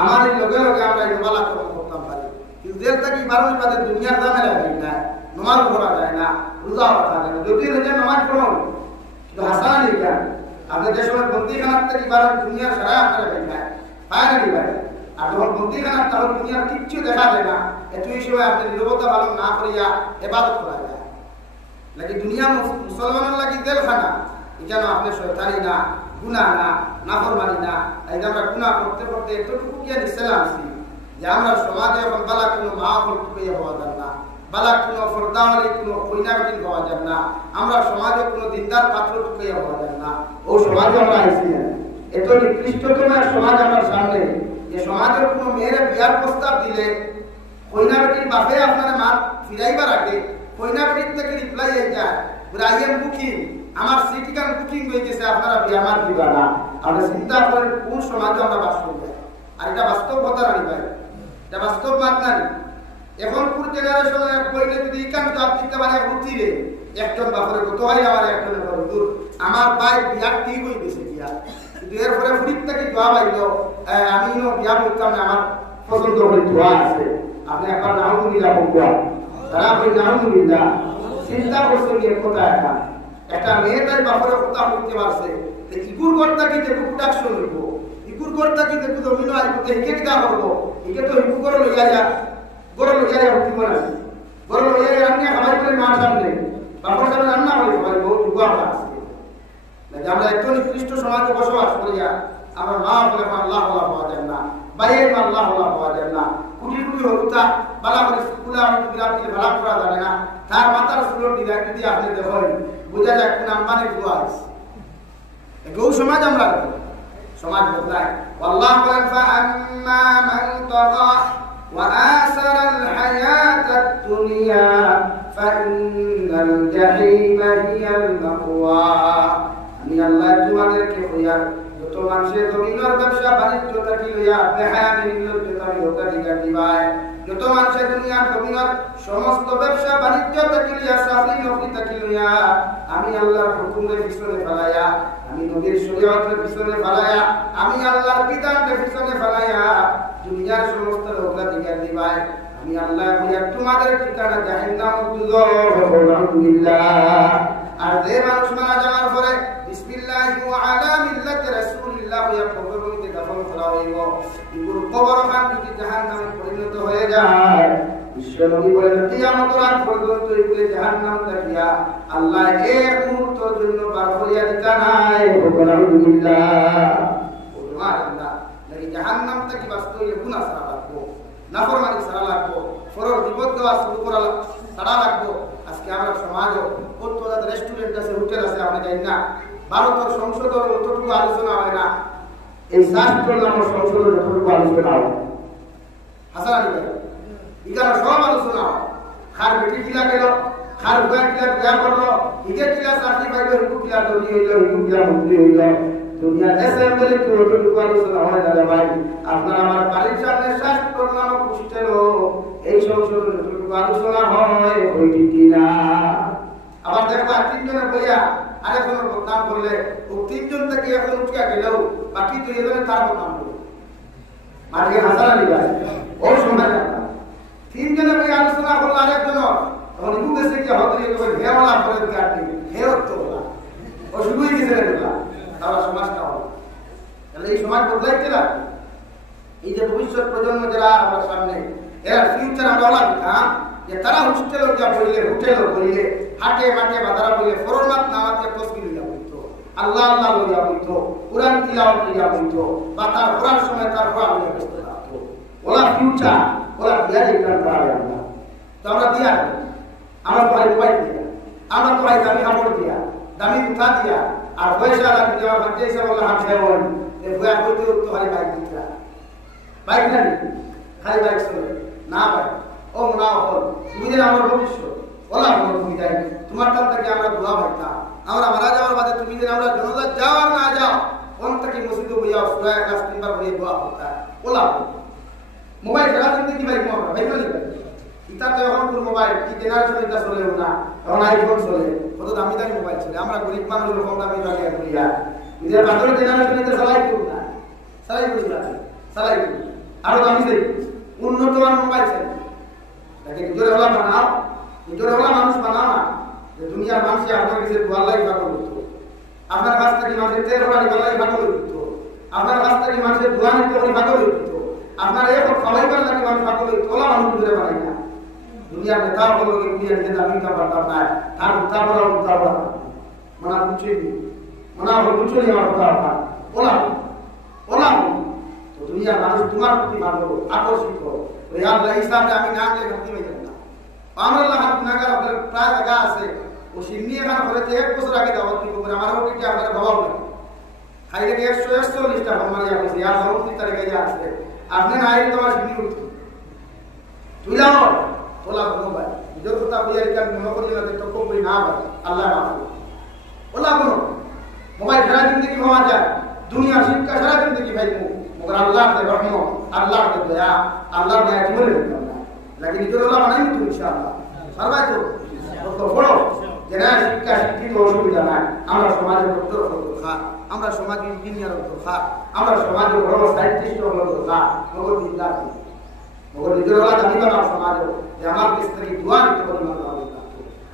আমার লগে লগে আমরা ইবাদত করতাম পারি। কিন্তু জেল থেকে 12 বাদে দুনিয়ার দামে লাগে না, নামাজ পড়া যায় না, রোজা রাখা যায় না। যদি রোজা নামাজ পড়ো তো হাসান লিখা আপনি যে সময় বন্দিখানার থেকে 12 দুনিয়ার সারা আপনারা দেখেন ফাইনালি ভাই। আর যখন বন্দিখানার তখন দুনিয়ার কিচ্ছু দেখা যায় না, এতই সময় আপনি নীরবতা পালন না করিয়া ইবাদত করা যায় নাকি দুনিয়া মুসলমানের লাগি জেলখানা। এখানে আপনি শয়তানি না, গুনাহ না, নাফরমানি না। এই যে আমরা গুনাহ করতে করতে এতটুকু কি নিছিলাম যে আমরা সমাজে এখন বালা কোনো মাহফিল টুকাইয়া হওয়া যায় না, বালা কোনো ফরদাওয়ালি কোনো কইনাবিন হওয়া যায় না, আমরা সমাজে কোনো দিনদার পাত্র টুকাইয়া হওয়া যায় না। ও সমাজে আমরা আইছি এত নিকৃষ্টতম সমাজ আমার সামনে, যে সমাজের কোনো মেয়ের বিয়ার প্রস্তাব দিলে কইনা বেটির বাপে আপনার মা ফিরাইবার আগে কইনা বেটির থেকে রিপ্লাই আই যায় আই এম বুকিং, আমার সিটি কার্ড বুকিং হয়ে গেছে, আপনারা বিয়া আমার দিবা না। আমরা চিন্তা করেন কোন সমাজে আমরা বাস করব। আর এটা বাস্তব কথা রানি ভাই, এটা বাস্তব মাত না। এখন পুর জেনারেশনের কইলে যদি ইকান জবাব দিতে পারে উঠিরে একজন বাপরে কত হয় আমার একজনের বড় দূর আমার ভাই বিয়া ঠিক হয়ে গেছে বিয়া, কিন্তু এরপরে ফুরিত থেকে জবাব আইলো আমি বিয়া বলতাম না, আমার পছন্দ করে দোয়া আছে, আপনি একবার নাউজুবিল্লাহ বলবেন, তারা বলে নাউজুবিল্লাহ। চিন্তা করছেন এর কথা একটা মেয়ে তার বাপরে কথা বলতে পারছে, ইকুর কর্তা কি দেখো প্রোডাকশন হইব, ইকুর কর্তা কি দেখো জমিন আইব, একে কিনা করবো, একে তো ইকু করে লইয়া যা গরু লইয়া যা উঠি মনে আছে, গরু লইয়া যা আপনি খাবার করে মার সামনে বাপর সামনে রান্না করে সবাই বহু যুগ আমরা আছে। আমরা এত নিকৃষ্ট সমাজে বসবাস করিয়া আমার মা বলে আল্লাহ পাওয়া যায় না, বাইয়ের আল্লাহ পাওয়া যায় না, কুটি কুটি হত্যা বালা করে স্কুলে আমি বিরাট দিলে ভাড়া করা যাবে না, তার মাথার সুলোর ডিজাইন দিয়ে আপনি দেখেন বোঝা যায় কোন আম্বানির দোয়া আছে। গৌ সমাজ আমরা সমাজ বদলায়। আল্লাহ বলেন ফাআম্মা মান তাগা ওয়া আসারাল হায়াতাদ দুনিয়া ফাইন্নাল জাহিমা হিয়াল মাওয়া। আমি আল্লাহ তোমাদেরকে কইয়ার যত মানুষের জমিনের ব্যবসা বাণিজ্য থাকি লইয়া বেহায়ানি নির্লজ্জতামি অত্যাধিকার দিবায়, যত মানুষের দুনিয়ার জমিনের সমস্ত ব্যবসা বাণিজ্য থাকি লইয়া চাকরি নকরি থাকি লইয়া আমি আল্লাহর হুকুমের পিছনে ফেলাইয়া, আমি নবীর শরীয়তের পিছনে ফেলাইয়া, আমি আল্লাহর বিধানের পিছনে ফেলাইয়া দুনিয়ার সমস্ত অত্যাধিকার দিবায়, আমি আল্লাহ কইয়া তোমাদের ঠিকানা জাহান্নাম দুজখ। আলহামদুলিল্লাহ। আর যে মানুষ মারা যাওয়ার পরে বিসমিল্লাহি ওয়া আলা মিল্লাতি রাসূলিল্লাহ ইয়া কবরকে দাফন করা হইব, এগুলো কবরখান থেকে জাহান্নামে পরিণত হয়ে যায়। বিশ্বনবী বলেন কিয়ামতের আগ পর্যন্ত এগুলো জাহান্নাম থেকে আল্লাহ এক মুহূর্তের জন্য বার করিয়া দিতা নাই। আলহামদুলিল্লাহ। সুবহানাল্লাহ। লাগি জাহান্নাম থেকে বাঁচতে হইলে গুনাহ ছাড়া লাগবো, নাফরমানি ছাড়া লাগবো, ফরজ বিপদ দেওয়া শুরু করা ছাড়া লাগবো। আজকে আমরা সমাজও কত রেস্টুরেন্ট আছে, হোটেল আছে, আমরা যাই না। ভারতের সংসদের অতটুকু আলোচনা হয় না, এই শাস্ত্রের নাম সংসদের যতটুকু আলোচনা হয় হাসান আলী ভাই এখানে সব আলোচনা হয়। খার বেটি কিলা গেল, খার ভুয়া কিলা বিয়া করলো, ইকে কিলা চাকরি পাইল, হিকু কিলা দলি হইল, হিকু কিলা মন্ত্রী হইল, দুনিয়ার অ্যাসেম্বলি যতটুকু আলোচনা হয় দাদা ভাই আপনার আমার বাড়ির সামনে শাস্ত্রের নাম পুষ্টেল এই সংসদের যতটুকু আলোচনা হয় ওইটি কিনা। আবার দেখো আর তিনজনের বইয়া আরেকজনের বদনাম করলে ও তিনজন থেকে এখন উঠিয়া গেলেও বাকি দুইজনে তার বদনাম করবে। মাটিকে হাসান আলী ভাই ও সময় তিনজনের বইয়া আলোচনা করলো আরেকজন তখন ইবু গেছে কি হতরি একেবারে হেওয়ালা করে কাটনি হেয়ত্ত বলা ও শুরুই গেছে বলা তারা সমাজটা হলো। তাহলে এই সমাজ বদলাইতে না, এই যে ভবিষ্যৎ প্রজন্ম যারা আমার সামনে এরা ফিউচার আমরা লাগতাম যে তারা হোস্টেল যা বললে হোটেল বললে হাটে মাঠে বাজারা বললে ফরমাত নামাজে তসবিহ লইয়া বলতো, আল্লাহ আল্লাহ লইয়া বলতো, কুরআন তিলাওয়াত লইয়া বলতো, বা তার পড়ার সময় তার পড়া লইয়া ব্যস্ত থাকতো। ওলা ফিউচার ওলা দিয়া দিতাম তারা আমরা তো আমরা দিয়া আমরা তো ভাই মোবাইল দিয়া, আমরা তো ভাই দামি কাপড় দিয়া, দামি জুতা দিয়া, আর পয়সা লাগি দেওয়া ভাগ্যে এসে বললো হাত খেয়ে এই বয়া করতে উঠতে হয় বাইক দিতা বাইক না খালি বাইক চলে না ভাই ও না হল তুমি যেন আমার ভবিষ্যৎ ওলা বলো তুমি যাই তোমার টান থেকে আমরা দোয়া ভাইতাম, আমরা মারা যাওয়ার বাদে তুমি যেন আমরা জনতা যাও আর না যাও কোন থেকে মসজিদে বইয়া সুরায় ক্লাস তিনবার বইয়ে দোয়া করতা ওলা মোবাইল সারা জিন্দগি ভাই আমরা ভাই বলি ইতা তো এখন কোন মোবাইল কি জেনারেশন এটা চলেও না, এখন আইফোন চলে, কত দামি দামি মোবাইল চলে, আমরা গরিব মানুষের কম দামি দামি করিয়া নিজের বাদরের জেনারেশন এটা চালাই করুন না, চালাই করি না চালাই করি আরো দামি চাই উন্নত মানের মোবাইল চাই, তাকে নিজের ওলা বানাও, নিজের ওলা মানুষ বানাও না যে দুনিয়ার মানুষে আপনার কাছে দোয়াল্লাই ভাগ করত, আপনার কাছ থেকে মানুষের তেল রানি বাল্লাই ভাগ করত, আপনার কাছ থেকে মানুষের দোয়া নিতে পারি ভাগ করত, আপনার এখন খাওয়াইবার লাগে মানুষ ভাগ করত, ওলা মানুষ দূরে বানাই না। দুনিয়ার নেতা বলো कि दुनिया के दामी का बर्ताव है तार उतावला मना कुछ नहीं मना हो कुछ नहीं होता था बोला तो दुनिया মানুষ তোমার প্রতি ভালো আকর্ষিত করো তো यार रही साहब আমি নাম লে ভক্তি হয়ে যাব না আমরা হাত নাগার আপনার প্রায় জায়গা আছে ও সিন্নি এখানে হলেতে এক বছর আগে দাওয়াত দিব করে আমার ওকে কি আপনার ভাবাও না খাইলে 140 টা আমার ইয়া আছে यार দাওয়াত কি তারে গিয়ে আছে আপনি নাই তোমার শিখি উঠি তুই যাও তোলা কোনো ভাই নিজের কথা বুঝাই কারণ মনে করি না তো কবি না ভাই আল্লাহ মাফ ওলা কোনো মোবাইল সারা জিন্দগি হওয়া যায় দুনিয়া শিক্ষা সারা জিন্দগি ভাই মগর আল্লাহ কে রহম আল্লাহ কে দয়া আল্লাহ দয়া জীবনে लेकिन নিজের ওলা বানাই তো ইনশাআল্লাহ পারবাই তো তো বড় যারা শিক্ষা শিক্ষিত অসুবিধা নাই আমরা সমাজের ডক্টর হওয়ার দরকার আমরা সমাজের ইঞ্জিনিয়ার হওয়ার দরকার আমরা সমাজের বড় সায়েন্টিস্ট হওয়ার দরকার মগর চিন্তা মগর নিজের ওলা জানি না সমাজে যে আমার কাছ থেকে দোয়া নিতে পারি আল্লাহ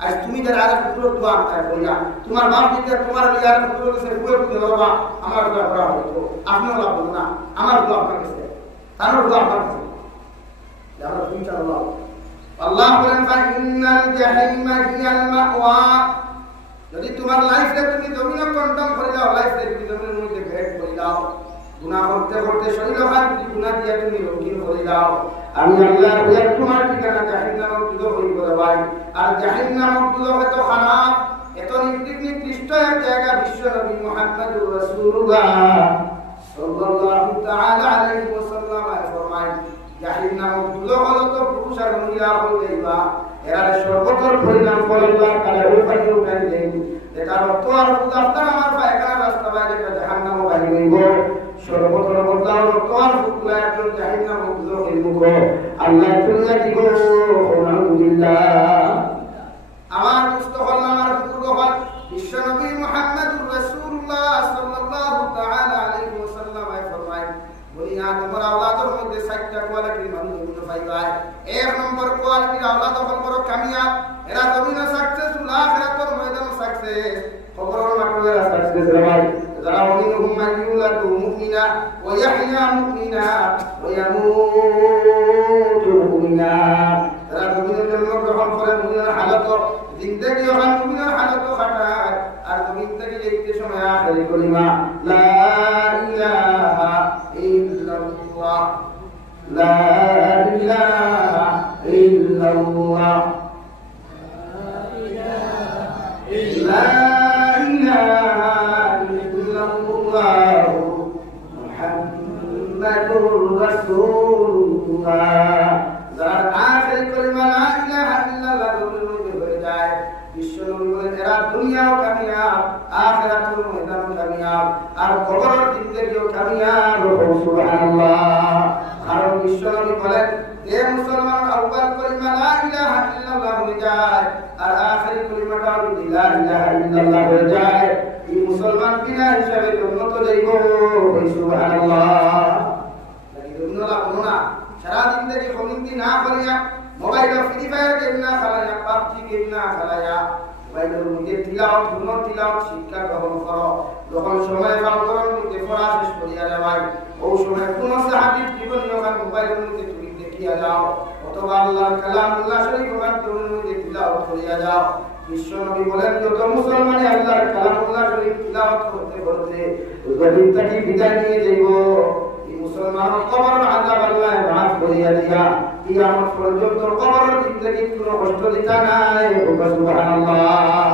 আজ তুমি যারা আর পুরো দোয়া করতে বইয়া তোমার বাপ দিকে তোমার লিয়ার পুরো কাছে পুরো পুরো বাবা আমার দোয়া করা হতো আপনিও লাভ না আমার দোয়া আপনার কাছে তার দোয়া আপনার কাছে আমরা ইনশাআল্লাহ আল্লাহ বলেন ফাইনাল জাহিমা হিয়াল মাওয়া যদি তোমার লাইফে তুমি জমিনে কন্ট্রোল করে দাও লাইফে তুমি জমিনের মধ্যে ভেট করে দাও গুনাহ করতে করতে শরীর খারাপ যদি গুনাহ দিয়ে তুমি রোগীন করে দাও আমি আল্লাহ বলে তোমার ঠিকানা জাহান্নামে দুটো হইব ভাই আর জাহান্নামে দুটো হয়তো খারাপ এত নিকৃষ্ট এক জায়গা বিশ্ব নবী মুহাম্মদুর রাসূলুল্লাহ সাল্লাল্লাহু তাআলা আলাইহি ওয়াসাল্লাম ফরমায় জাহান্নামে দুটো হলো তো পুরুষ আর মহিলা হইবা এরা সর্বতর পরিণাম করে আল্লাহ তাআলা উপায় উঠাই দেন এটা রক্ত আর উদারতা আমার পায়খানা রাস্তা বাইরে জাহান্নামে বাহির হইব সর্বতর বদলাও রক্ত আর ফুটলা একজন জাহান্নামে দুটো হইব আল্লাহ তুল্লাহ দিব আলহামদুলিল্লাহ আমার মুস্তফা আমার বুজুর্গ বিশ্ব নবী মুহাম্মদুর রাসূলুল্লাহ সাল্লাল্লাহু তাআলা আলাইহি ওয়াসাল্লাম ফরমায় বলিয়া তোমার আওলাদের মধ্যে 60টা কোয়ালিটির মানুষ পাইবা এক নম্বর কোয়ালিটির আওলাদ হল বড় কামিয়াব এরা দুনিয়া সাকসেসফুল আখিরাতের ময়দানে সাকসেস কবরের মাঠে সাকসেস ভাই যারা মিনহুম মান ইউলাদু মুমিনা ওয়া ইয়াহইয়া মুমিনা ওয়া ইয়ামুতু মুমিনা যারা দুনিয়ার জন্য গ্রহণ করে মুমিনের হালত জিন্দেগি ওখান মুমিনের হালত খাটায় আর জিন্দেগি যেতে সময় আখেরি কলিমা লা ইলাহা ইল্লাল্লাহ লা ইলাহা ইল্লাল্লাহ লা ইলাহা ইল্লাল্লাহ মুহাম্মাদুর রাসূলুল্লাহ যারা আখেরি কলিমা লা ইলাহা ইল্লাল্লাহ বলে যায় বিশ্ব নবী বলেন এরা দুনিয়াও কামিয়াব আখিরাতেও ময়দানে কামিয়াব আর কবরের জিন্দেগিও কামিয়াব সুবহানাল্লাহ কারণ বিশ্ব নবী বলেন যে মুসলমান আউয়াল কলিমা লা ইলাহা ইল্লাল্লাহ হয়ে যায় আর আখেরি কলিমাটা লা ইলাহা ইল্লাল্লাহ হয়ে যায় এই মুসলমান বিনা হিসাবে জান্নাতে যাইব সুবহানাল্লাহ লাগি দুনিয়া কোনা সারা জিন্দেগি খমিন্দি না করিয়া মোবাইল ফ্রি ফায়ার গেম না খেলায়া পাবজি গেম না খেলায়া মোবাইলের মধ্যে তিলাওয়াত গুণ তিলাওয়াত শিক্ষা গ্রহণ করো যখন সময় পাও করো মধ্যে পড়া শেষ করিয়া যাবাই ও সময় কোন সাহাবীর জীবনী ওখানে মোবাইলের মধ্যে তুমি দেখিয়া যাও অথবা আল্লাহর কালামুল্লাহ শরীফ ওখানে তুমি মধ্যে তিলাওয়াত করিয়া যাও বিশ্ব নবী বলেন যত মুসলমানে আল্লাহর কালামুল্লাহ শরীফ তিলাওয়াত করতে করতে জমিন থেকে বিদায় নিয়ে যাইব মুসলমান কবর আযাব আল্লাহ মাফ করিয়া দিয়া কিয়ামত পর্যন্ত কবরের জিন্দেগি কোনো কষ্ট দিতা নাই সুবহানাল্লাহ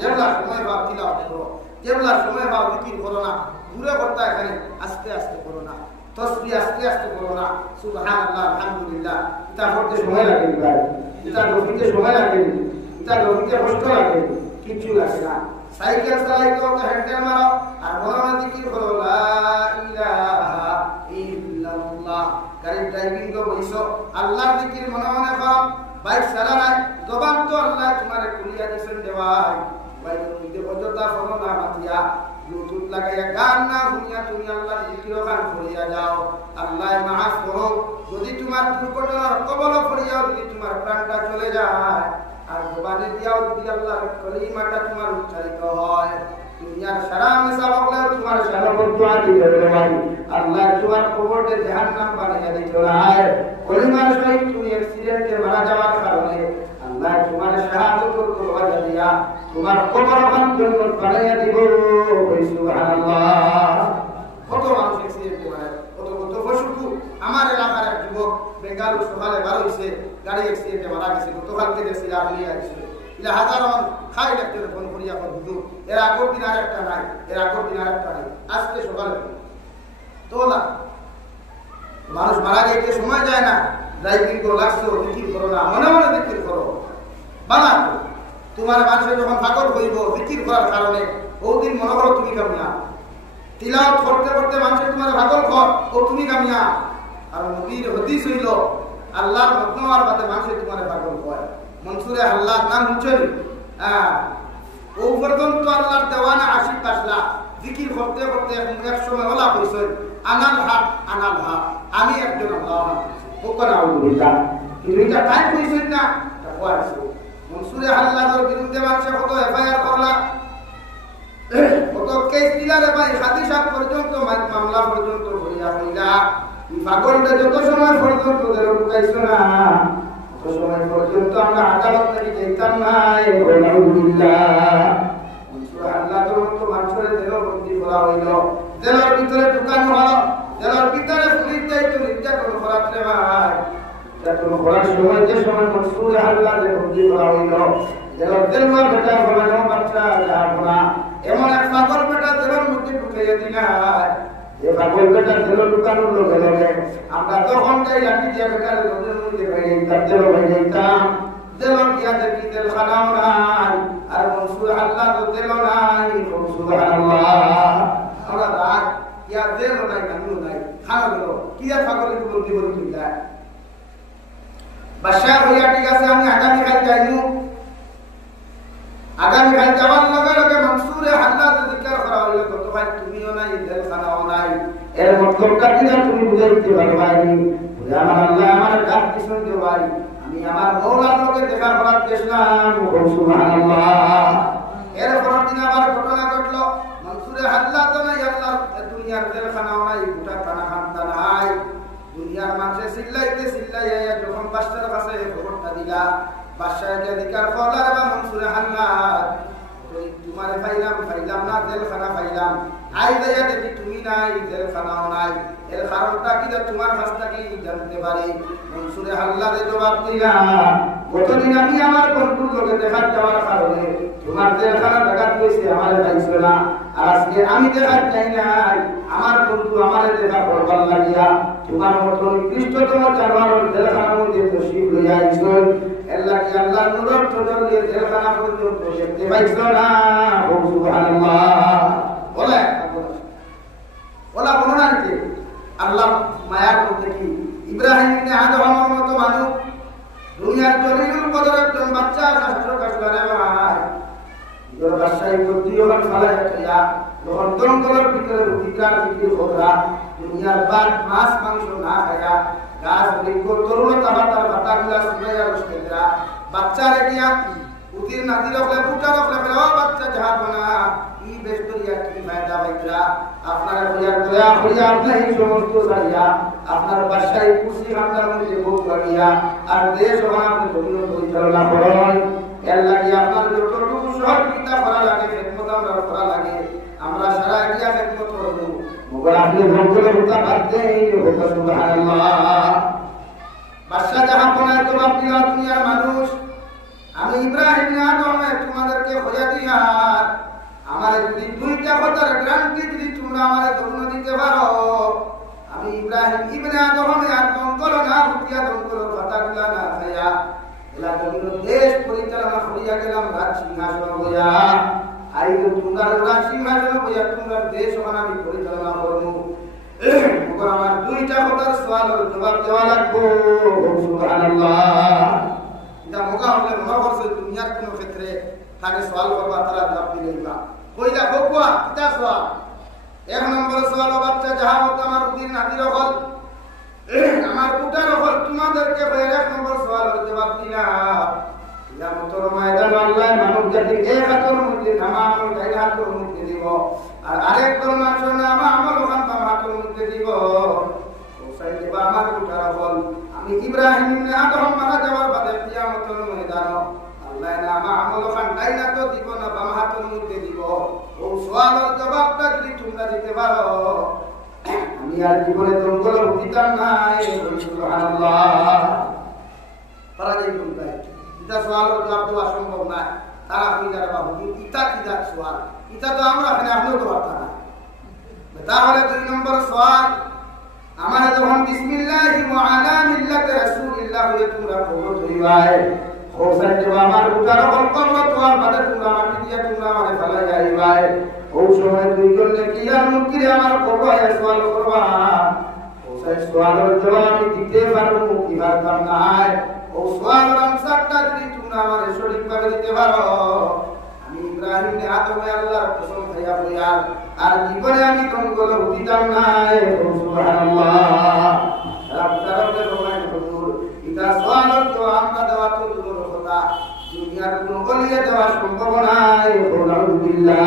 যেবলা সময় বাপ তিলাওয়াত করো যেবলা সময় বাপ জিকির করো না পুরো করতে এখানে আস্তে আস্তে করো না তাসবিহ আস্তে আস্তে করো না সুবহানাল্লাহ আলহামদুলিল্লাহ এটা করতে সময় লাগে ভাই এটা রফিতে সময় লাগে এটা রফিতে কষ্ট লাগে কিছু লাগে না সাইকেল চালাইতে তো হ্যান্ডেল মারো আর মনে জিকির করো লা ইলাহা ইল্লাল্লাহ গাড়ি ড্রাইভিং তো বইছো আল্লাহর জিকির মনে মনে করো বাইক চালানাই জবান তো আল্লাহ তোমারে কুলিয়া দিছেন দেওয়াই বাইকের মধ্যে অযথা ফোন না মাতিয়া ব্লুটুথ লাগাইয়া গান না শুনিয়া তুমি আল্লাহর জিকির গান করিয়া যাও আল্লাহ মাফ করো যদি তোমার দুর্ঘটনার কবলে পড়িয়াও যদি তোমার প্রাণটা চলে যায় আর জবানে দিয়াও যদি আল্লাহর কলিমাটা তোমার উচ্চারিত হয় দুনিয়ার সারা মেসা বললেও তোমার সারা বদুয়া দিবে ভাই আল্লাহ তোমার কবরে জাহান্নাম বানিয়ে দিতে হয় কলিমার সহিত তুমি অ্যাক্সিডেন্টে মারা যাওয়ার কারণে আল্লাহ তোমার সাহায্য করতে ওয়াজা দিয়া তোমার কবরখান জান্নাত বানিয়ে দিব সুবহানাল্লাহ কত মানুষ অ্যাক্সিডেন্টে মারা কত কত পশুকু আমার এলাকার এক যুবক বেঙ্গালুরু সকালে বার হইছে গাড়ি অ্যাক্সিডেন্টে মারা গেছে গতকালকে দেখছি আপনি আইছে ইলা হাজার মান খাই লাগতে ফোন করিয়া কোন হুজুর এর আগের দিন আরেকটা নাই এর আগের দিন আরেকটা নাই আজকে সকালে তোলা মানুষ মারা যাইতে সময় যায় না, যাই কিন্তু লাগছো জিকির করো না, মনে মনে জিকির করো, বানা তোমার মানুষের যখন পাগল হইব জিকির করার কারণে ওদিন মনে করো তুমি কামিয়া, তিলাওয়াত করতে করতে মানুষের তোমার পাগল কর ও তুমি কামিয়া। আর নবীর হাদিস হইল আল্লাহর মতনার বাদে মানুষের তোমার পাগল হয়। মনসুরে আল্লাহর নাম হুঁচনি ও পর্যন্ত আল্লাহর দেওয়ানা আশিক আসলা জিকির করতে করতে এক সময় ওলা কইছেন আনাল হাক, আমি একজন আল্লাহ ওকনা আলহামদুলিল্লাহ। কিন্তু এটা টাইম কইছেন না, এটা কইছে মনসুরে আল্লাহর বিরুদ্ধে মানুষে কত এফআইআর করলা, কত কেস দিলারে ভাই, হাদিসা পর্যন্ত মামলা পর্যন্ত হইয়া হইলা। পাগলটা যত সময় পর্যন্ত ঢুকাইছো না তত সময় পর্যন্ত আমরা আদালত থেকে যেতাম না। আল্লাহ তো মানুষের দেহ বন্দী করা হইল, জেলার ভিতরে ঢুকানো হলো, জেলার ভিতরে পুলিশ দায়িত্ব নির্যাতন করাতে ভাই, নির্যাতন করার সময় যে সময় মনসুর আল্লাহ বন্দী করা হইল, জেলার দেলুয়া বেটা ফলানো বাচ্চা যাবনা এমন এক পাগল বেটা জেলার মধ্যে ঢুকাইয়া দিলাই। এই পাগল বেটা জেল ঢুকানোর লোক হলে আমরা তখন যাই লাঠি দিয়ে বেটার নদীর মধ্যে ভেঙে দিতাম, জেল ভেঙে দিতাম। জেল গিয়া দেখি জেলখানাও নাই, আর মনসুর আল্লাহ তো জেল নাই। মনসুর আল্লাহ আমরা রাত ইয়া জেল নাই, কানুন নাই, খানা গেল কিয়া পাগলের বন্দী করে দিলাই। বাদশা হইয়া ঠিক আছে আমি আগামীকাল যাইনু, আগামীকাল যাওয়ার লগে লগে মনসুরে আল্লাহ জিকির করা হইল, কত ভাই তুমিও নাই জেলখানাও নাই, এর মতলবটা কি না তুমি বুঝাইতে পারবানি? আমার আল্লাহ আমার ডাক কি শুনতে ভাই, আমি আমার মওলার লগে দেখা করার চেষ্টাম। সুবহানাল্লাহ। এর পরের দিন আবার ঘটনা ঘটলো, মনসুরে আল্লাহ তো নাই, আল্লাহ দুনিয়ার জেলখানাও নাই, গোটা খানা খান্তা নাই। দুনিয়ার মানুষে চিল্লাইতে চিল্লাইয়া যখন বাদশার কাছে খবরটা দিলা, বাদশাহ অধিকার করলার বা মনসুরে আল্লাহ তোমারে পাইলাম না, জেলখানা পাইলাম, আই দেয়া দেখি তুমি নাই, জেলখানাও নাই, এর কারণটা কি তোমার কাছ থেকে জানতে পারি? মনসুরে আল্লাহ জবাব দিলা, গতদিন আমি আমার বন্ধুর লোকে দেখার যাওয়ার কারণে তোমার জেলখানা দেখাত হয়েছে, আমার পাইছিল না, আর আজকে আমি দেখার চাই নাই, আমার বন্ধু আমার দেখা করবার লাগিয়া তোমার মতো নিকৃষ্টতম জানোয়ার জেলখানার মধ্যে তশরিফ লইয়া আইছেন। আল্লাহ কি আল্লাহ নূরের তজল দিয়ে জেলখানা পর্যন্ত দেখতে পাইছো না? সুবহানাল্লাহ। ওলা বর্ণনা নিতে আল্লাহ মায়ার মধ্যে কি ইব্রাহিম ইবনে আদমের মতো মানুষ, দুনিয়ার জলিলুল কদর একজন বাচ্চা শাস্ত্র কাশলারে ভাই ইদর বাদশাহী বুদ্ধি ওখান ফালায় খাইয়া যখন জঙ্গলের ভিতরে উঠিকার বিক্রি করা, দুনিয়ার বাদ মাছ মাংস না খাইয়া গাছ বৃক্ষ তরুণতা বাতার বাতাগুলা শুকাইয়া বসতেরা বাচ্চা রেখিয়া উতির নাতি রাখলে ফুটা রাখলে ও বাচ্চা যাহা বনা ই বেস্তরিয়া কি ফায়দা ভাইরা? আপনারা হইয়া দয়া হইয়া আপনার এই সমস্ত সারিয়া আপনার বাদশাহী কুরসি হামদার মধ্যে ভোগ করিয়া আর দেশ ওখানে জমিন পরিচালনা করেন। এর লাগে আপনার যতটুকু সহযোগিতা করা লাগে, খেদমত আমরা করা লাগে, আমরা সারা গিয়া খেদমত করবো। মগর আপনি ভোগগুলো হতা পারতেই হতা। সুবহানাল্লাহ। বাদশাহ যাহা বনায় জবাব দিলা, দুনিয়ার মানুষ আমি ইব্রাহিম ইবনে আদম তোমাদেরকে হইয়া দিয়ার আমার যদি দুইটা কথার গ্যারান্টি যদি তোমরা আমারে দৌড় দিতে পারো, আমি ইব্রাহিম ইবনে আদম আর জঙ্গল না হুকিয়া জঙ্গল কথাগুলা না খাইয়া এলা জমিন দেশ পরিচালনা করিয়া গেলাম রাজ সিংহাসন হইয়া। আর তোমরা রাজ সিংহাসন হইয়া তোমরা দেশ আমি পরিচালনা করবো। আমার দুইটা কথার সওয়ালের জবাব দেওয়া লাগবো। সুবহানাল্লাহ। এটা মোকা হলে মনে করছে দুনিয়ার কোন ক্ষেত্রে তাকে সওয়াল করবা, তারা জবাব দিলেইবা কইলা বকুয়া কিতা সওয়াল? এক নম্বর সওয়াল, বাচ্চা যাহা মতো আমার উদিন নাতির হল আমার পুটার হল তোমাদেরকে এক নম্বর সওয়ালের জবাব দিলা। ইয়া মতর ময়দান আল্লাহ মানব জাতি এক হাতের মধ্যে নামা আমল গাই হাতের মধ্যে দিব, আর আরেক ধর্মের জন্য আমার আমল ওখান বাম হাতের মধ্যে দিব। ওসাই দিব আমার পুটার হল আমি ইব্রাহিম ইবনে আদম মারা যাওয়ার বাদে কিয়ামতের ময়দান আল্লাহ না আমার আমল ওখান গাই হাতে দিব না বাম হাতের মধ্যে দিব। ও সওয়ালের জবাবটা যদি তোমরা দিতে পারো আমি আর জীবনে জঙ্গল হইতাম নাই। সুবহানাল্লাহ। তারা যেই বলতাই এটা সওয়ালের জবাব দেওয়া সম্ভব না, তারা কই যারা বাবু ইটা কি যাক সওয়াল, এটা তো আমরা এখানে আপনিও তো পারতাম না। তাহলে দুই নম্বর সওয়াল, আমার যখন বিসমিল্লাহি ওয়া আলা মিল্লাতি রাসূলিল্লাহ বলে তোমরা কবুল হইবাই হোসাই যে আমার উতার কল্পনা তোমার বাদে তোমরা মাটি দিয়া তোমরা আমারে ফেলা যাইবাই ও সময় দুই করলে কি আর মুক্তি আমার করবা সওয়াল করবা হোসাই সওয়ালের জবাব আমি দিতে পারবো কি পারতাম না ও সওয়ালের আনসারটা যদি তোমরা আমারে সঠিকভাবে দিতে পারো আমি ইব্রাহিম নে আদমে আল্লাহর কসম খাইয়া বইয়া আর জীবনে আমি কোনগুলো দিতাম না সুবহানাল্লাহ রাব্বুল রহমান হুজুর ইতা সওয়ালত তো আমরা দেওয়া তো দূর কথা দুনিয়ার কোন গলিয়ে দেওয়া সম্ভব নয় আলহামদুলিল্লাহ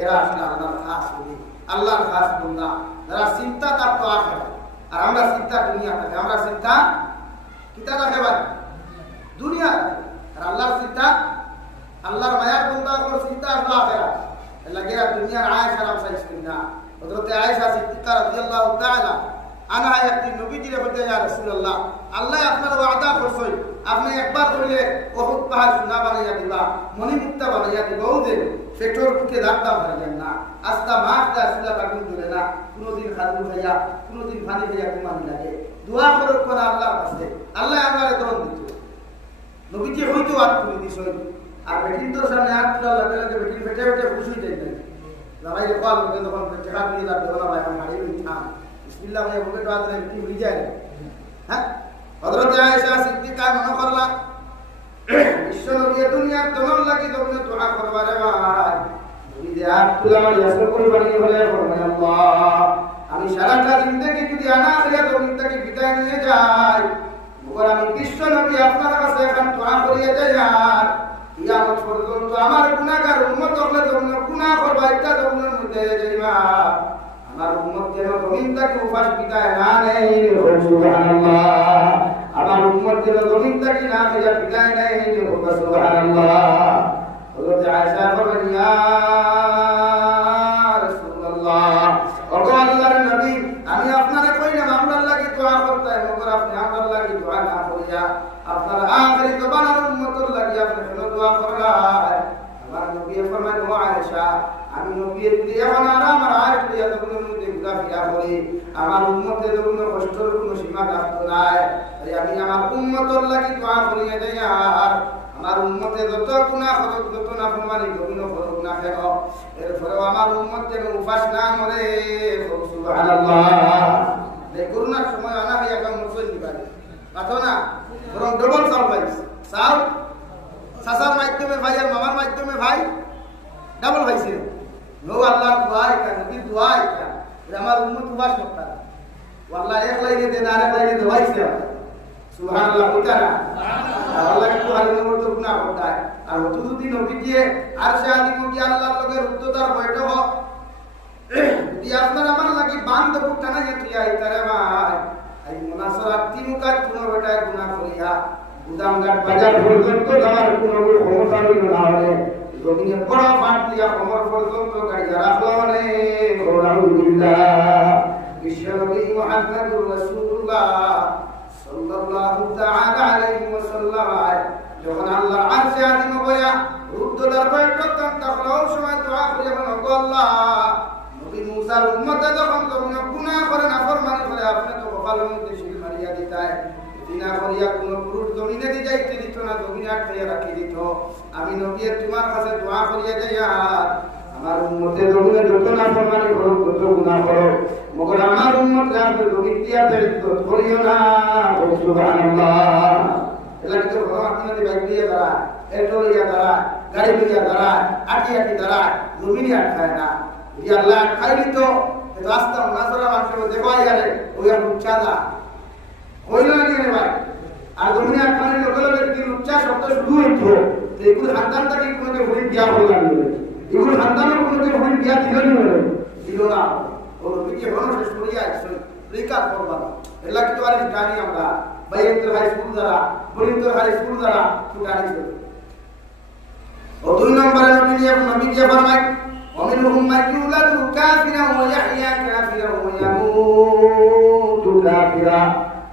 এরা আসলে আল্লাহর খাস বলি আল্লাহর খাস বান্দা যারা চিন্তা তার তো আখিরাত আর আমরা চিন্তা দুনিয়া থাকে আমরা চিন্তা কিতা থাকে ভাই দুনিয়া আর আল্লাহর চিন্তা আল্লাহর মায়ার বান্দা কোন চিন্তা আসলে আখিরাত লাগে দুনিয়ার আয়েশা রাম সাইস্তিন না হযরত আয়েশা সিদ্দিকা রাদিয়াল্লাহু তাআলা আনহা একদিন নবীজিরে বলতে ইয়া রাসূলুল্লাহ আল্লাহ আপনার ওয়াদা করছেন আপনি একবার কইলে বহুত পাহাড় সোনা বানাইয়া দিবা মনি মুক্তা বানাইয়া দিবা ওদের পেট্রোল বুকে দাঁড়াম পারবেন না আস্তা মাছটা সুলা আগুন ধরে না কোনদিন খাদু খাইয়া কোনদিন পানি খাইয়া ঘুমানি লাগে দোয়া করো কোন আল্লাহর কাছে আল্লাহ আমারে দন দিত নবীজি হয়তো আত করে দিছেন আর বেটিন তো সামনে হাত তোলা লাগে লাগে বেটিন ফেটে ফেটে খুশি যাই না ভাই কল করে তখন টাকা দিয়ে দাও দেওয়া ভাই আমি হারিয়ে নিতাম বিসমিল্লাহ ভাই বলে তো আদরে কি ভুলে যায় হ্যাঁ হযরত আয়েশা সিদ্দিকা মনে করলা বিশ্ব নবী দুনিয়ার তোমার লাগি তুমি দোয়া করবা রে ভাই নবী যে হাত তোলা মানে আসল করবানি বলে আল্লাহ আমি সারাটা জিন্দেগি যদি আনা হইয়া তুমি তাকে বিদায় নিয়ে যাই মগর আমি বিশ্ব নবী আপনার কাছে এখন দোয়া করিয়ে যাই আর কিয়ামত পর্যন্ত আমার গুনাহগার উম্মত হলে তোমরা গুনাহ করবা এটা তোমরা মধ্যে যাইবা আমার উম্মত যেন জমিন থেকে উপাস বিদায় না নেয় সুবহানাল্লাহ আমার উম্মত যেন জমিন থেকে না হইয়া বিদায় নেয় সুবহানাল্লাহ হযরত আয়েশা বলেন ইয়া রাসূলুল্লাহ ওগো আল্লাহর নবী আমি আপনারে কইলাম আমরার লাগি দোয়া করতে মগর আপনি আমরার লাগি দোয়া না করিয়া আপনার আখেরি জবানের উম্মতের লাগি আপনি কেন দোয়া করলেন আমার নবী ফরমান ও আয়েশা আমি নবীর দিয়ে বানারা আমার আয়েশ দিয়া তখন মধ্যে ঘোরাফেরা করি আমার উম্মতের কোনো কষ্টের কোনো সীমা থাকতো না তাই আমি আমার উম্মতের লাগি দোয়া করিয়ে দেই আর আমার উম্মতে যত গুনাহ করুক যত নাফরমানি গবিনো করুক না কেন এরপরেও আমার উম্মত যেন উপাস না মরে সুবহানাল্লাহ এই করোনার সময় আনা হইয়া কাম মুসলিম নিবারে পাতো না বরং ডবল চাল পাইছে চাল সাসার মাধ্যমে ভাই আর মামার মাধ্যমে ভাই ডাবল পাইছে নো আল্লাহর দোয়া এটা নবীর দোয়া এটা আমার উম্মত উপাস করতে আল্লাহ এক লাইনে দেন আর এক লাইনে দেওয়াইছে সুবহানাল্লাহ বুঝা না আল্লাহ কি হালি নম্বর তো গুনাহ করতে আর যদি নবী দিয়ে আর শাহাদি মুকি আল্লাহর লগে রুদ্ধতার বৈঠক যদি আপনার আমার লাগি বান্ধ বুকটা না যেতে আইতারে ভাই এই মুনাসারাত তিনকাত কোনো বেটা গুনাহ করিয়া গুদামঘাট বাজার পর্যন্ত যাওয়ার কোনো ক্ষমতা হইল না হলে জমিনে বড় মাঠ দিয়া কমর পর্যন্ত গাড়ি রাখলো মানে আলহামদুলিল্লাহ বিশ্বনবী মুহাম্মদুর রাসূলুল্লাহ সাল্লাল্লাহু তাআলা আলাইহি ওয়াসাল্লাম যখন আল্লাহর আরশে আজিম বয়া রুদ্ধতার বৈঠক তখন সময় দোয়া করে বলেন ওগো আল্লাহ নবী মুসার উম্মত যখন তোমরা গুনাহ করে নাফরমানি করে আপনি তো কপালের মধ্যে শিল মারিয়া দিতায় দিনা করিয়া কোন পুরুষ জমিনে দি যাইতে দিত না জমিনে আটকাইয়া রাখি দিত আমি নবী তোমার কাছে দোয়া করিয়া যাই আর আমার উম্মতের জমিনে যত নাফরমানি করো যত গুনাহ করো মগর আমার উম্মত আপনি জমি দিয়া দায়িত্ব করিও না সুবহানাল্লাহ এলা কি তো ভগবান আপনাদের বাইক দিয়া দাঁড়া পেট্রোল দিয়া দাঁড়া গাড়ি দিয়া দাঁড়া আটি আটি দাঁড়া জমিনে আটকায় না যদি আল্লাহ আটকাই দিত তো রাস্তা নাসরা মানুষকে দেখাই গেলে ওই আর উচ্চাদা কইলো না কেন ভাই আর জমিনে আটকানোর লগে লগে কি উচ্চা শব্দ শুরু হইতো তো এগুলো সন্তান থেকে কোনোকে হরিণ দিয়া হয়ে গেল এগুলো সন্তানের কোনোকে হরিণ দিয়া দিল না ও নবীকে হরণ শেষ করিয়া একশন রিকাত করবা এলা কি তো আর জানি আমরা বাইরের হাই স্কুল দ্বারা বরিন্দর হাই স্কুল দ্বারা ফুটানি ছিল ও দুই নম্বরে নবী দিয়ে ফরমায় ومنهم من يولد كافرا ويحيى كافرا ويموت كافرا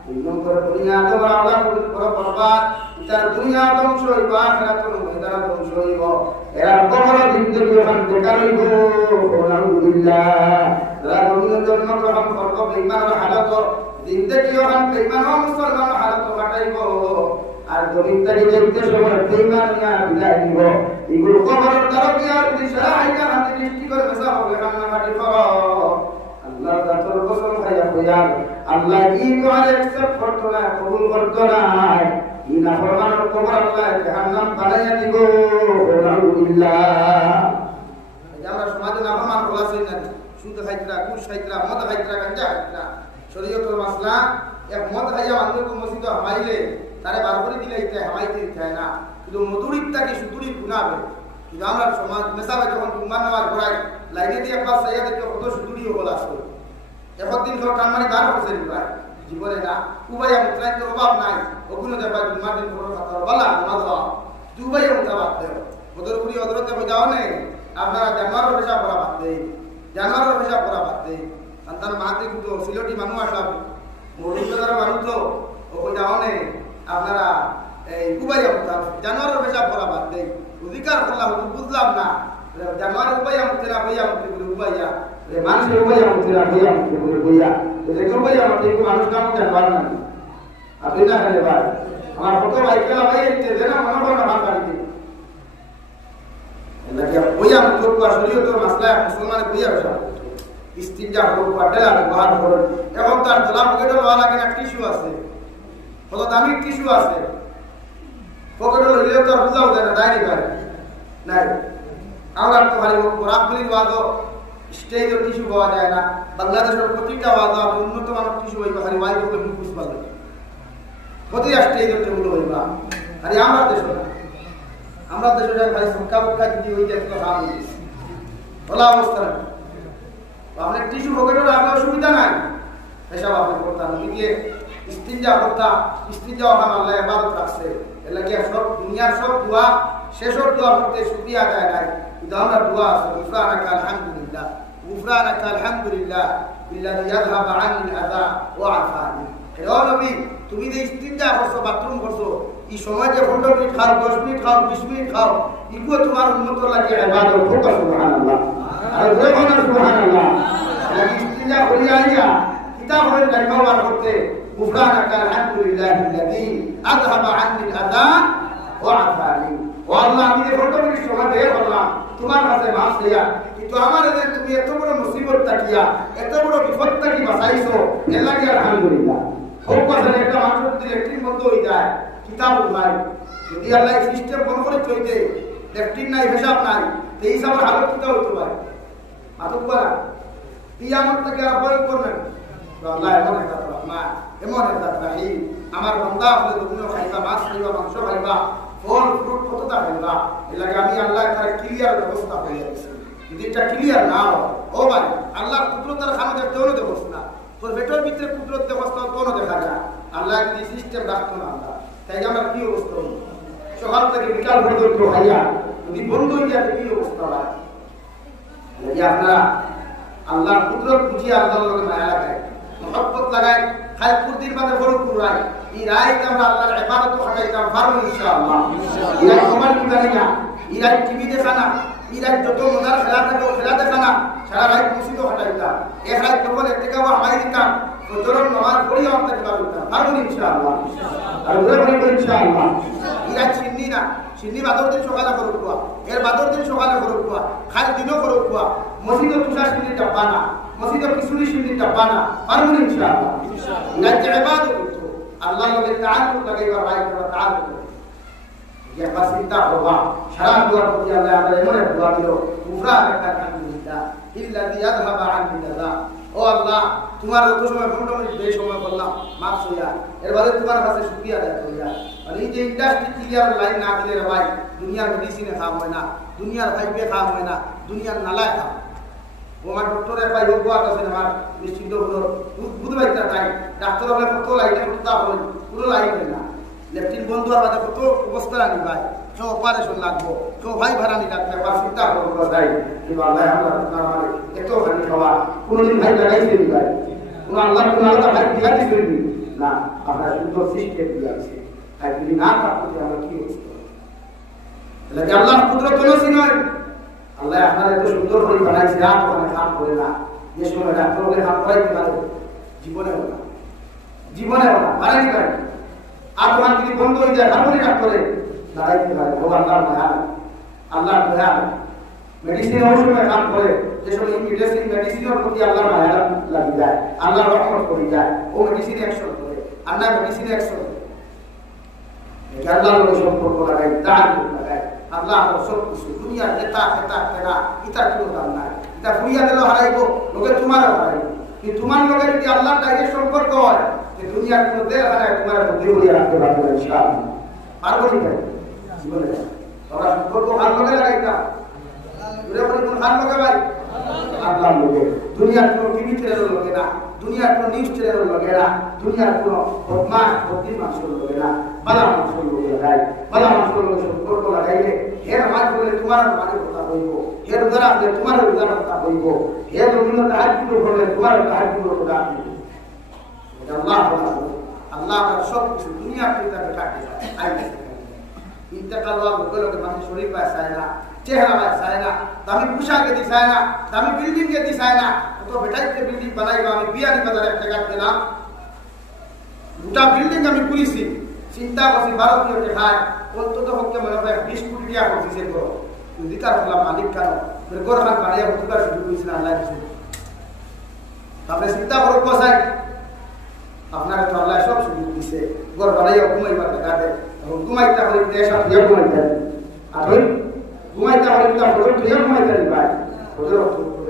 দুই নম্বরে দুনিয়া তোমার আল্লাহ করে বরবাদ তার দুনিয়া ধ্বংস হইব আখিরাত হইব ধ্বংস হইব এরা কবর জিন্দগি ওখান বেকার হইব আলহামদুলিল্লাহ যারা নবীর জন্য গ্রহণ করব বেঈমানের হালত জিন্দগি ওখান বেঈমান ও মুসলমান হালত কাটাইব আর জমিদারি দেখতে সময় বেঈমান নিয়া বিদায় দিব এগুলো কবরের দরবিয়ার দিশা আইকা হাতে দৃষ্টি করে মেসা হবে কান্না কাটি করো আল্লাহ তাআলার কসম খাইয়া কইয়া আল্লাহ কি করে একসেপ্ট করতো না কবুল করতো না ইনা ফরমানের কবর আল্লাহ জাহান্নাম বানাইয়া দিব আলহামদুলিল্লাহ আমরা সমাজে না ফরমান বলাছেন না সুদ খাইতরা ঘুষ খাইতরা মদ খাইতরা গাঁজা খাইতরা শরীয়তের মাসলা এক মদ খাইয়া মানুষকে মসজিদে হামাইলে তারে বার করে দিলে এটা হামাইতে চায় না কিন্তু মধুরিতটাকে সুতুরি গুনাবে কিন্তু আমরা সমাজ মেসাবে যখন জুম্মার নামাজ পড়াই লাইনে দিয়ে পাস চাইয়া দেখে কত সুতুরি হল আসলো একদিন ধর কানমানি বার হচ্ছে ভাই জীবনে না উবাইয়া মুতলাই তো অভাব নাই ওগুলো দেবা জুম্মার দিন বড় কথা বলা নামাজ দুবাইয়া মুতাবাদ দেব ওদের পুরি অদরতে হয়ে যাও নেই আপনারা জানোয়ারের হিসাব করা বাদ দেই জানোয়ারের হিসাব করা বাদ দেই সন্তান মাহাতে কিন্তু সিলটি মানুষ আসলাম মৌলিকতার মানুষ তো ওই যাও নেই আপনারা এই উবাইয়া মুতাব জানোয়ারের হিসাব করা বাদ দেই অধিকার করলাম বুঝলাম না জানোয়ার উবাইয়া মুতে না বইয়া মুতে বলে উবাইয়া মানুষের উবাইয়া মুতে না বইয়া মুতে বলে বইয়া দেখো উবাইয়া মুতে মানুষ কাম জানোয়ার না আপনি না খেলে ভাই আমার কত ভাই খেলা ভাই এতে না মনে করো না ভাগ কাটি এলাকা বইয়া মুতে কোয়া শরীয়তের মাসলা মুসলমানে বইয়া বসা ইস্তিনজা হোক পাটেলা ব্যবহার করুন এবং তার দলা পকেটে লওয়া লাগে না টিস্যু আছে কত দামি টিস্যু আছে পকেটে লইলেও তো আর বুঝাও যায় না ডাইনি ভাই নাই আমরা তো খালি বরাবরির বাদও স্টেজের টিস্যু পাওয়া যায় না বাংলাদেশের প্রতিটা বাদও আপনি উন্নত মানের টিস্যু হইবা খালি ওয়াই বলে মুখ বুঝতে পারবেন প্রতিটা স্টেজের টেবিল হইবা খালি আমরা দেশে না আমরা দেশে খালি সংখ্যা বক্কা যদি হয়ে যায় তো খাওয়া হয়েছে বলা অবস্থা না আপনি টিস্যু পকেটে রাখলে অসুবিধা নাই এসব আপনি করতাম গিয়ে ইস্তিনজা করতাম ইস্তিনজা ওখানে আল্লাহ ইবাদত রাখছে এলাকা সব দুনিয়ার সব দোয়া শেষর দোয়া করতে শুকরিয়া আদায় নাই কিন্তু আমরা দোয়া আছে গুফরানাকা আলহামদুলিল্লাহ গুফরানাকা আলহামদুলিল্লাহ বিল্লাযী ইয়াযহাবু আনিল আযা ওয়া আফানি হে নবী তুমি যে ইস্তিনজা করছো বাথরুম করছো এই সময় যে 15 মিনিট খাও 10 মিনিট খাও 20 মিনিট খাও ইগো তোমার উম্মতের লাগি ইবাদত হোক সুবহানাল্লাহ আর বলুন সুবহানাল্লাহ লাগি ইস্তিনজা করিয়া কিতাব হয়ে লেখাবার করতে গুফরানাকা আলহামদুলিল্লাহ বিল্লাযী আযহাবু আনিল আযা ওয়া আফানি ও আল্লাহ আমি যে 15 মিনিট সময় দিয়ে বললাম তোমার কাছে মাফ দেয়া কিন্তু আমার যে তুমি এত বড় মুসিবত তাকিয়া এত বড় বিপদ তাকি বাঁচাইছো এর লাগি আলহামদুলিল্লাহ খুব কথা একটা মানুষ যদি লেট্রিন বন্ধ হয়ে যায় কিতাব নাই যদি আল্লাহ সিস্টেম বন্ধ করে চলতে লেট্রিন নাই হিসাব নাই এই হিসাবের হালত কিতা হইতে পারে মাতুক করা কিয়ামত থেকে আহ্বান করবেন আল্লাহ এমন একটা রহমান এমন একটা রাহিম আমার বান্দা হলে তুমি খাইবা মাছ খাইবা মাংস খাইবা ফল ফ্রুট কতটা খাইবা এর লাগে আমি আল্লাহ তার ক্লিয়ার ব্যবস্থা হয়ে যাচ্ছে যদি এটা ক্লিয়ার না হয় ও ভাই আল্লাহ কুদরতের খানা দেখতে হলে দেখছ না তোর পেটের ভিতরে কুদরত ব্যবস্থা তোর দেখা যায় আল্লাহ যদি সিস্টেম রাখতো না আল্লাহ তাই আমার কি অবস্থা হলো সকাল থেকে বিকাল পর্যন্ত খাইয়া যদি বন্ধ হয়ে যায় কি অবস্থা হয় আপনারা আল্লাহ কুদরত বুঝিয়ে আল্লাহর লগে মায়া লাগায় মহব্বত লাগায় খায় কুরদির বাদে বড় কুরাই এই রাইতে আমরা আল্লাহর ইবাদত হটাইতাম পারবো ইনশাআল্লাহ ইরা কমাল জানি না ইরা টিভি দেখা না ইরা যত মজার খেলা থাকে খেলা দেখা না সারা রাত মসজিদে হটাইতাম এক রাত যখন একটা হামাই দিতাম ফজরের নামাজ পড়ি আমরা দিতাম পারবো ইনশাআল্লাহ আর বলে ইনশাআল্লাহ ইরা চিন্নি না চিন্নি বাদর দিন সকালে করব এর বাদর দিন সকালে করব খাল দিনও করব মসজিদে তুষা চিন্নি ডাব্বা না মসজিদে কিসুরি চিন্নি ডাব্বা না পারবো ইনশাআল্লাহ ইরা ইবাদত আল্লাহ লগে তাআল্লুক লাগাইবা রাই করা তাআল্লুক যে বাসিতা হবা সারা দুয়ার প্রতি আল্লাহ আমরা এমন দোয়া দিও গুফরানাকা আলহামদুলিল্লাহ ইল্লাযী ইয়াযহাবু আননি আযা ও আল্লাহ তোমার যত সময় ফোন বেশ সময় বললাম মাফ হইয়া এর বাদে তোমার কাছে শুকরিয়া আদায় করিয়া মানে এই যে ইন্ডাস্ট্রি ক্লিয়ার লাইন না দিলে রে ভাই দুনিয়ার মেডিসিনে কাম হয় না দুনিয়ার পাইপে কাম হয় না দুনিয়ার নালায় কাম ও আমার ডক্টরে পাই ও গোয়া আছে আমার নিশ্চিত হলো বুঝবাই তা তাই ডাক্তার হলে কত লাইনে কত হয় পুরো লাইন না লেফটিন বন্ধু আর বাদে কত অবস্থা আনি ভাই কেউ অপারেশন লাগবো কেউ ভাই ভাড়ানি লাগবে বা চিন্তা করবো যাই কিন্তু আল্লাহ আপনার মানে এত হানি খাওয়া কোনোদিন ভাই লাগাইছে নি ভাই কোনো আল্লাহ কোনো আল্লাহ ভাই দিয়া দিচ্ছে না আপনার সুন্দর সিস্টেম দিয়া আছে ভাই যদি না থাকতে আমরা কি অবস্থা লাগে আল্লাহর কুদরত নসি নয় আল্লাহ আপনার এত সুন্দর করে বানাইছে আর ওখানে কাম করে না যে সময় ডাক্তারকে কাম করাইতে পারে জীবনেও না বানাইতে পারে আর ওখান যদি বন্ধ হয়ে যায় তারপরে ডাক্তারে দাঁড়াইতে পারে ও আল্লাহর মায়া মেডিসিন ঔষধে কাম করে যে সময় মেডিসিনের প্রতি আল্লাহর মায়া লাগি যায় আল্লাহর রহমত করে যায় ও মেডিসিন অ্যাকশন করে আর না মেডিসিন অ্যাকশন এটা আল্লাহর লগে সম্পর্ক লাগাই দান লাগাই আল্লাহ সব কিছু দুনিয়ার নেতা তেরা এটা কোনো দাম নাই এটা ফুরিয়া দিল হারাইবো লোকে তোমারও হারাইবো কিন্তু তোমার লগে যদি আল্লাহর ডাইরেক্ট সম্পর্ক হয় যে দুনিয়ার কোনো দেহ হারায় তোমার মধ্যে হয়ে রাখতে পারবে না ইনশাআল্লাহ পারবো কি ভাই জীবনে তোমরা সম্পর্ক ভালো লগে লাগাইতা দূরে বলি কোন ভালো লগে ভাই আল্লাহর লগে দুনিয়ার কোনো টিভি চ্যানেল লগে না দুনিয়ার কোনো নিউজ চ্যানেল লগে না দুনিয়ার কোনো বদমাশ মানুষের লগে না বালা মানুষের লগে লাগাই বালা মানুষের লগে সম্পর্ক লাগাইলে হের মাঝ বলে তোমার মাঝে কথা বলব হের উদারা বলে তোমার উদারা কথা বলব হের রবীন্দ্র তাহাজ্জুদ বলে তোমার তাহাজ্জুদ কথা বলব আল্লাহ সব কিছু দুনিয়া থেকে কাটে যায় ইন্তেকাল হওয়ার লোকে লোকে মানুষ শরীর পায় চায় না চেহারা পায় চায় না দামি পোশাকে দি চায় না দামি বিল্ডিং কে দি চায় না তো বেটাইতে বিল্ডিং বানাইবো আমি বিয়ানি বাজারে একটা কাট দিলাম গোটা বিল্ডিং আমি করেছি চিন্তা করছি ভারতীয় দেখায় অন্তত পক্ষে মনে হয় 20 কোটি টাকা করছি সে করো দিতার হলাম মালিক কেন গোর খান বাড়িয়া বুঝবার সুযোগ দিয়েছিল আল্লাহ তারপরে চিন্তা করো কোথায় আপনার তো আল্লাহ সব সুযোগ দিছে গোর বাড়িয়া ঘুমাইবার দেখা দেয় এবং ঘুমাইতে হলে দেশ আর দিয়ে ঘুমাইতে আর ওই ঘুমাইতে হলে তো হজর দিয়ে ঘুমাইতে ভাই হজর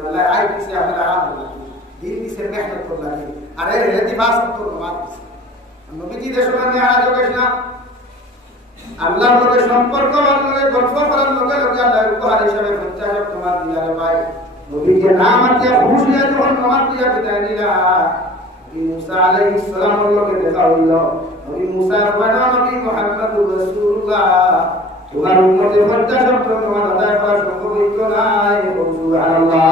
আল্লাহ আয় দিছে আপনার আরাম লাগে দিন দিছে মেহনত করে লাগে আর এর হেদি বাস তো নমাজ দিছে নবীজি দেশের মধ্যে আজ গেছিনা আল্লাহর লগে সম্পর্ক আল্লাহর গল্প করার লগে লগে আল্লাহ উপহার হিসেবে 50 তোমার দিলারে ভাই নবীজি নাম আছে খুশিয়া যখন নমাজ দিয়া বিদায় নিলা মুসা আলাইহিস সালামের লগে দেখা হইল নবী মুসা বলেন নবী মুহাম্মদুর রাসূলুল্লাহ তোমার উম্মতের 50 তোমার আদায় করা সম্ভব হইতো না সুবহানাল্লাহ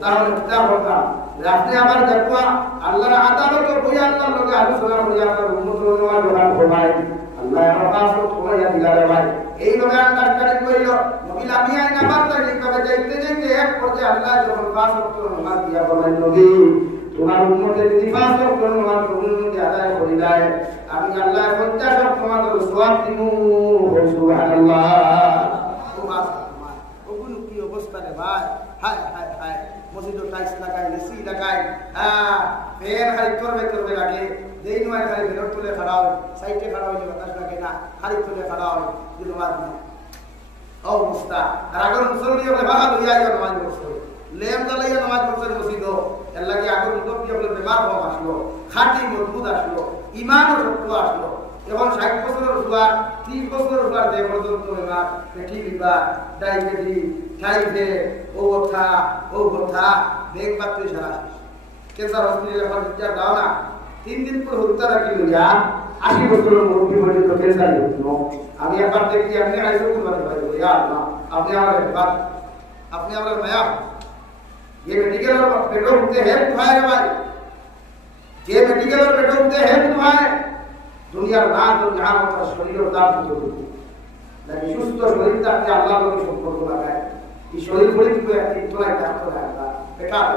তাহলে কিতাব হতা রাতে আবার দেখবা আল্লাহর আদালতে বই আল্লাহর লগে আলোচনা করি আপনার উম্মতের জন্য দোয়া করবাই আল্লাহ রাবাস তোয়া দিলারে ভাই এই লগে আন্ডারস্ট্যান্ডিং কইল নবী লামিয়া নামাজ লাগি কবে যাইতে যাইতে এক পর্যায়ে আল্লাহ যখন 5 ওয়াক্ত নামাজ দিয়া বলেন নবী তোমার উম্মতের যদি 5 ওয়াক্ত নামাজ পূর্ণভাবে আদায় করি দেয় আমি আল্লাহ 50 ওয়াক্ত তোমাদের সওয়াব দিমু সুবহানাল্লাহ সুবহানাল্লাহ ওগুলো কি অবস্থা রে ভাই হায় হায় হায় মসজিদে টাইলস লাগাই এসি লাগাই ফ্যান খালি করবে লাগে যেই নয় খালি ভেতর তুলে খাড়া হয় সাইডে খাড়া হইলে বাতাস লাগে না খালি তুলে খাড়া হয় দিলো মার না অবস্থা আর আগর মুসল্লি হলে ভাগা লইয়া যায় নামাজ পড়ছে লেম জ্বালাইয়া নামাজ পড়ছে মসজিদ এর লাগে আগর মুসল্লি হলে বেমার হওয়া আসলো খাঁটি মজবুত আসলো ইমানও শক্ত আসলো এখন 60 বছরের জুয়ার 30 বছরের জুয়ার যে পর্যন্ত বেমার পেটি বিবার ডায়াবেটিস টাইফয়েড ও কথা দেখবার তুই সারা ক্যান্সার হসপিটালে আমার বিচার দাও না 3 দিন পর হত্যা রাখি লইয়া 80 বছরের মুরব্বী পর্যন্ত ক্যান্সার হতো আমি একবার দেখি আপনি আইসো করতে পারি ইয়া আল্লাহ আপনি আমার মায়া ये मेडिकल और पेटो उठते हैं तुम्हारे भाई ये मेडिकल और पेटो उठते हैं तुम्हारे दुनिया ना तो जहां होता शरीर और दांत तो लेकिन सुस्त शरीर तक के अल्लाह को সম্পর্ক লাগায় এই শরীর বলে কি একটা ইতলাই ডাক্তার লাগা বেকার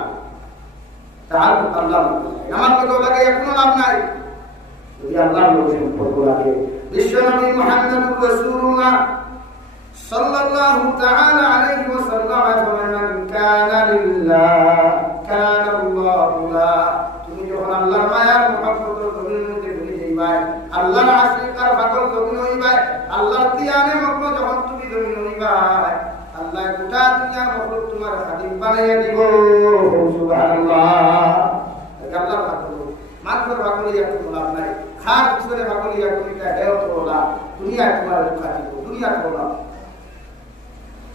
তার আল্লাহ আমার তো লাগে কোনো লাভ নাই যদি আল্লাহর লগে সম্পর্ক লাগে বিশ্বনবী মুহাম্মদুর রাসূলুল্লাহ সাল্লাল্লাহু তাআলা আলাইহি ওয়াসাল্লাম মান কানা লিল্লাহ কানা আল্লাহু লা তুমি যখন আল্লাহর মায়া মুহাব্বতের জমিনের মধ্যে ঢুকে যাইবাই আল্লাহর আশিকার পাগল জমিন হইবাই আল্লাহর দিয়ানে মগ্ন যখন তুমি জমিন হইবাই আল্লাহ গোটা দুনিয়ার মখলুক তোমার খাদিম বানাইয়া দিব সুবহানাল্লাহ আল্লাহর পাগল মানকর পাগল ইয়া তো লাভ নাই খার পিছনে পাগল ইয়া কোনটা হেও তো না দুনিয়া তোমার রক্ষা দিব দুনিয়া তোলা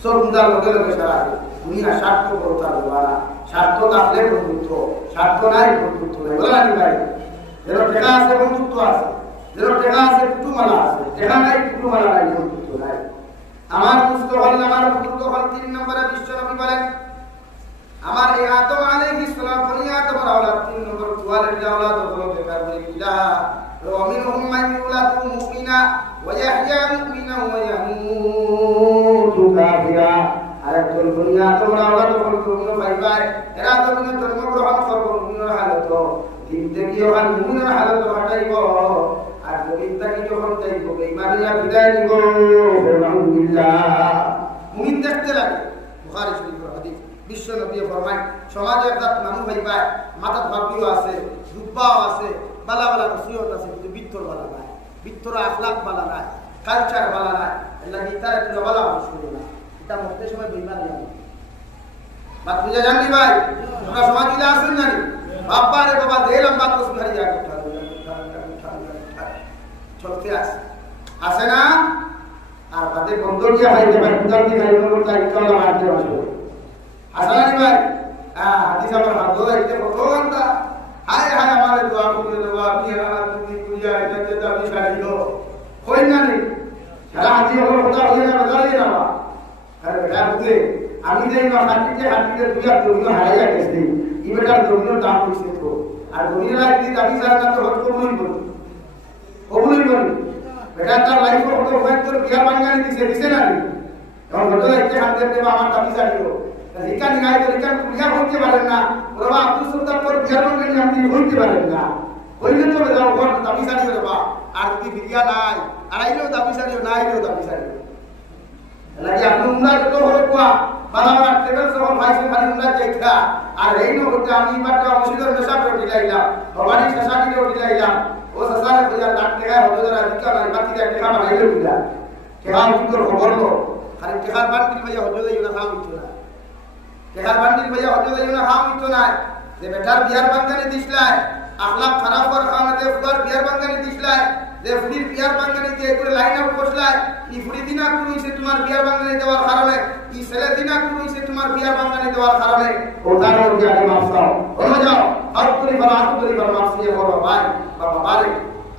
সব মুদার লগে লগে সারা দুনিয়া স্বার্থ করতা দেওয়া স্বার্থ থাকলে বন্ধুত্ব স্বার্থ নাই বন্ধুত্ব নাই বলা নাকি ভাই যেন টেকা আছে বন্ধুত্ব আছে যেন টেকা আছে কুটুমালা আছে টেকা নাই কুটুমালা নাই বন্ধুত্ব নাই আমার দুস্থ হল আমার বন্ধুত্ব হল 3 নম্বরে বিশ্বনবী বলেন আমার এই আদম আলাইহিস সালাম বনি আদমের আওলাদ 3 নম্বর কোয়ালিটি আওলাদ হলো বেকার বলি ইলাহ ওয়া মিনহুম মান ইউলাদু মুমিনা ওয়া ইয়াহইয়া মুমিনা ওয়া ইয়ামুত দুনিয়া তোমরা ওরা যখন তোমরা পাইবাই এরা যখন জন্মগ্রহণ করবো মুমিনের হালত দিন থেকে ওখান মুমিনের হালত হাঁটাইব আর জমিন থেকে যখন যাইব বেঈমানিরা বিদায় দিব আলহামদুলিল্লাহ মুমিন দেখতে লাগে বুখারী শরীফের হাদিস বিশ্ব নবী ফরমায় সমাজে একটা মানুষ পাইবাই মাথা ভাবিও আছে জুব্বাও আছে বালা বালা নসিহত আছে কিন্তু বিত্তর বালা নাই বিত্তর আখলাক বালা নাই কালচার বালা নাই এলা গীতার একটা বালা মানুষ করি না এটা মধ্যে সময় বেঈমানি হয় বাত বুঝা জানি ভাই আমরা সমাজে আসেন না বাবা রে বাবা দেলাম বাত তো সুধারি যা কথা চলতে আসে না আর বাদে বন্ধ দিয়া ভাই ভাই উদার দি ভাই বন্ধ তাই চলা মারতে আসো আসলে ভাই হাদিস আমার হাত ধরে এটা কতটা হায় হায় আমারে দোয়া করে দেওয়া বিয়া তুমি পূজা এটা যেটা আমি ছাড়িও কই না নি সারা হাদিস হলো কথা হয়ে না বদলাই না আরে বেটা বুঝে আমি দেই না হাতিতে দুইয়া দুইনো হারাইয়া গেছে এই বেটার দুইনো দাম কইছে তো আর দুনিয়া কি দাবি ছাড়া না তো হত কবুলই বলি বেটা তার লাইফ হতো তোর বিয়া বাঙালি দিছে না নি তখন হতো একটা হাতে দেবা আমার দাবি ছাড়িও রিকান নাই তো রিকান বিয়া হইতে পারেন না ওরা আব্দুল সুলতান তোর বিয়া বাঙালি আপনি হইতে পারেন না হইলে তো বেটা ওর দাবি ছাড়িও দেবা আর যদি বিয়া নাই আর আইলেও দাবি ছাড়িও না আইলেও দাবি ছাড়িও লাগে আপনি উমরা তো হলো কোয়া বালামার টেবিল সহ ভাইসে খালি উমরা যাইতা আর এই নো হতে আমি বাটা মুশিদের মেসাব করে দিলাইলাম ভবানী শাসানি করে দিলাইলাম ও শাসারে কইয়া লাখ টাকা হতো যারা দিকা নাই বাকি টাকা টাকা বানাইলো দিলা কেবা উত্তর খবর লো খালি টাকার বান্ডিল ভাইয়া হতো যাই না খাম হইতো না টাকার বান্ডিল ভাইয়া হতো যাই না খাম হইতো না যে বেটার বিয়ার বাঙ্গানি দিছলাই আখলাক খারাপ কর খাওয়াতে ফুয়ার বিয়ার বাঙ্গানি দিছলাই যে ফুড়ির বিয়ার বাঙ্গানি দিয়ে করে লাইন আপ বসলাই ই ফুড়ি দিনা কুইছে তোমার বিয়ার বাঙ্গানি দেওয়ার কারণে ই ছেলে দিনা কুইছে তোমার বিয়ার বাঙ্গানি দেওয়ার কারণে ওটারও বিয়ারে মাফসাও হলো যাও আর করে মাফসিয়া করো ভাই বাবা বারে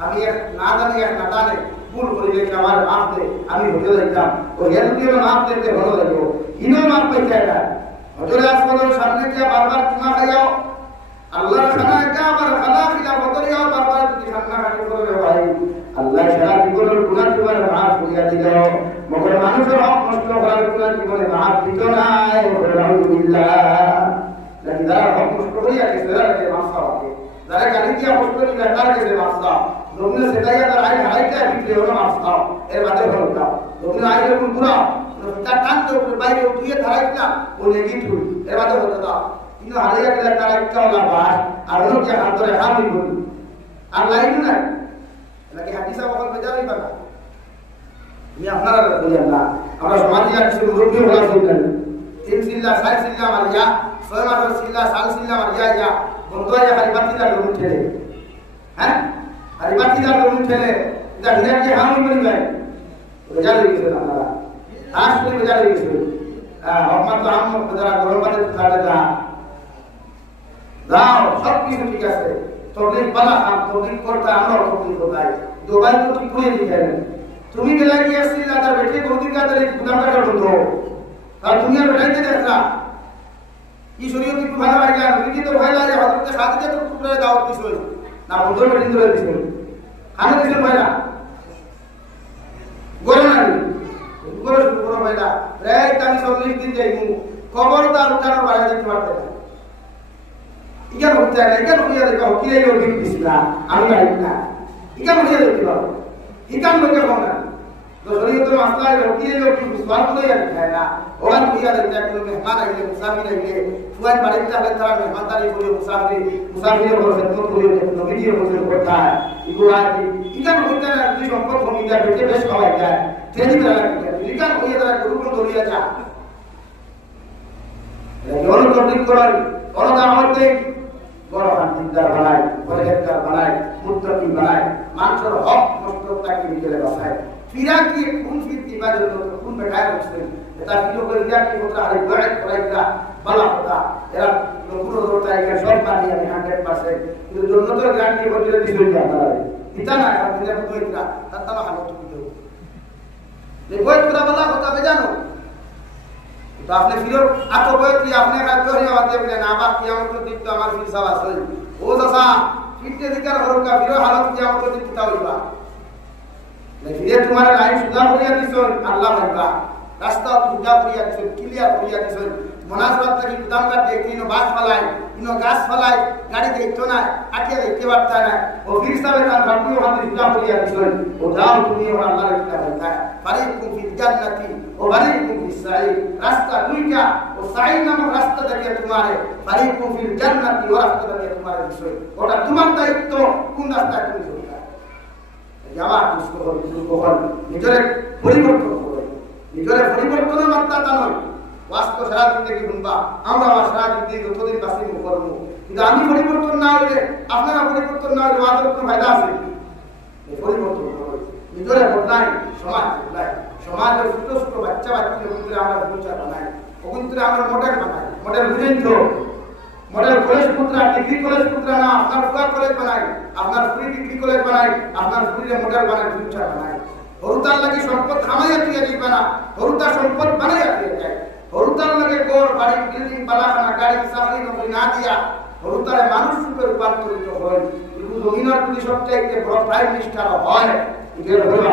আমি এক না জানি এক না জানি ভুল করে দেখি আমার মাফ দে আমি হতে যাইতাম ও হেলদিও মাফ দিতে ভালো লাগলো ইনো মাফ পাইছে এটা হজরে আসমানের সামনে কি বারবার তোমা খাইয়াও আল্লাহর খানা কাবার খালা খিলা বদরিয়াও বারবার যদি খানা খাটি করে ভাই আল্লাহ সারা জীবনের গুনাহ তোমার মাফ করিয়া দিল মগর মানুষের হক নষ্ট করার গুনাহ জীবনে মাফ দিত না আলহামদুলিল্লাহ লাগি যারা হক নষ্ট করিয়া গেছে তাদেরকে মাফ করে যারা গালি দিয়া কষ্ট করিয়া তাদেরকে মাফ দাও রবনে সেটাইয়া তার আই হাইটা বিক্রি হলো মাফ দাও এর বাদে হলো দাও রবনে আইলে কোন পুরা তার টানতে উপরে বাইরে উঠিয়ে ধরাইলা ও নেগি ঠুই এর বাদে হলো দাও কিন্তু হারিয়া গেলে তারা একটা হলা বাস আর হলো কি হাত ধরে হামি বলি আর লাইন না নাকি হাদিসা বকল বেজারই পাবা আমি আপনারা বলি না আমরা সমাজে কিছু মুরব্বি হলা শুনলেন তিন সিল্লা সাই সিল্লা মারিয়া ছয় মাসের সিল্লা সাল সিল্লা মারিয়া ইয়া বন্ধুয়া হারিবাতিলা লোক ঠেলে হ্যাঁ হারিবাতিলা লোক ঠেলে এটা হিরা কি হামি বলি ভাই বেজার হয়ে গেছে আপনারা আজ করে বেজার হয়ে গেছে হকমাত তো আম যারা গরম পানি খাবে দাও সব কিছু ঠিক আছে তবলিগ বালা কাম তবলিগ করতে আমরা তবলিগ করতাই দুবাই তো ঠিক করে দিলেন তুমি গেলা কি আসছিল আর বেটে গদির কাছে গুদামটা করতো আর দুনিয়া বেটাইতে দেখলা কি শরীয়ত কি ভালো লাগা তুমি তো ভালো লাগে হযরত খাদিজা তো টুকরা দাওয়াত দিছিল না বদর বেটিন ধরে দিছিল খানে দিছিল ভাইরা গোরনারি গোর ভাইরা রে আমি সব লিখ দিন যাইমু খবরদার উঠানোর বাইরে দেখতে পারতে না ইকান হচ্ছে না ইকান হইয়া দেখা হকিলে লোক দিছিলা আমি গাইব না ইকান হইয়া দেখতে পারো ইকান লোকে কোন না তো শরীয়তের মাসলায় হকিলে লোক বিশ্বাস করে যায় না ওখান হইয়া দেখতে কোনো মেহমান আইলে মুসাফির আইলে ফুয়ান বাড়িতে আলে তারা মেহমানদারি করে মুসাফিরের বড় খেদমত করে নবীজির বসে করতে হয় এগুলো আছে ইকান হইতে না দুই সম্পদ কমিটা বেটে বেশ খাওয়াই যায় তেনি বেলা ইকান হইয়া তারা গুরুকুল দরিয়া যা এগুলো তবলিগ করার ওরা হইতে বড় হাদিদার বানায় পরহেজগার বানায় মুত্তাকি বানায় মানুষের হক নষ্ট তাকে নিয়ে বসায় ফিরা কি কোন ফিরতি বাজে কোন বেটায় মুসলিম এটা ভিডিও করে দিয়া কি কথা আরে বড় করাইরা বালা কথা এরা পুরো দৌড়টা একা সব পানি আমি 100% কিন্তু জন্নতের গ্যারান্টি বলে দিছিল কি আপনারা এটা না দিলে তো এটা তার হালত কি দেব দেখো পুরা বালা কথা বেজানো তো আপনি ফিরো আতো বই কি আপনি কাজ করে আমাদের বলে না বাপ কিয়ামত দিন তো আমার ফির সব আছে ও দাদা ফিরতে দিকার হরকা ফিরো হালত কিয়ামত দিন কিতা হইবা ফিরে তোমার লাইফ সুধার করিয়া দিছো আল্লাহ বলবা রাস্তা উজা করিয়া দিছেন, ক্লিয়ার করিয়া দিছেন। মনাজরাত থেকে গুদামঘাট দেখতে ইনো বাস ফেলায়, ইনো গাছ ফেলায়, গাড়ি দেখতো না, আটিয়া দেখতে পারতা না। ও ফির সাহেব তার ভাগ্য হাতে উজা করিয়া দিছেন। ও যাও তুমি ওর আল্লাহর কিতাব দেখায়, ফারিকুম ফিল জান্নাতি ও ফারিকুম ফিস সাঈর। রাস্তা দুইটা, ও সাঈর নামক রাস্তা থেকে তোমারে, ফারিকুম ফিল জান্নাতি ও রাস্তা থেকে তোমারে দিছেন। ওটা তোমার দায়িত্ব, কোন রাস্তায় তুমি চলতা। যাওয়ার দুষ্ট হল, নিজের পরিবর্তন করে, নিজের পরিবর্তনের মাত্রা তা নয়। বাস্তব সারা জিন্দগি শুনবা, আমরা আমার সারা জিন্দগি যতদিন বাঁচি করবো, কিন্তু আমি পরিবর্তন না হইলে, আপনারা পরিবর্তন না হইলে আমাদের কোনো ফায়দা আছে? পরিবর্তন করো, নিজের বদলাই, সমাজ বদলাই। সমাজের ছোট ছোট বাচ্চা বাচ্চাদের ভিতরে আমরা ফিউচার বানাই, ওগুলো আমরা মডেল বানাই। মডেল বুঝেন তো? মডেল কলেজ পুত্রা, ডিগ্রি কলেজ পুত্রা না, আপনার ফুয়া কলেজ বানাই, আপনার ফ্রি ডিগ্রি কলেজ বানাই, আপনার ফ্রিরে মডেল বানাই, ফিউচার বানাই। হরুতার লাগে সম্পদ খামাইয়া তুইয়া দিবা না, হরুতা সম্পদ বানাইয়া তুইয়া যায়। হরুতার লাগে ঘর বাড়ি বিল্ডিং বালাখানা গাড়ি চাকরি নকরি না দিয়া হরুতারে মানুষ রূপে রূপান্তরিত হয়। কিন্তু জমিনার যদি সবচাইতে বড় প্রাইম মিনিস্টার হয়,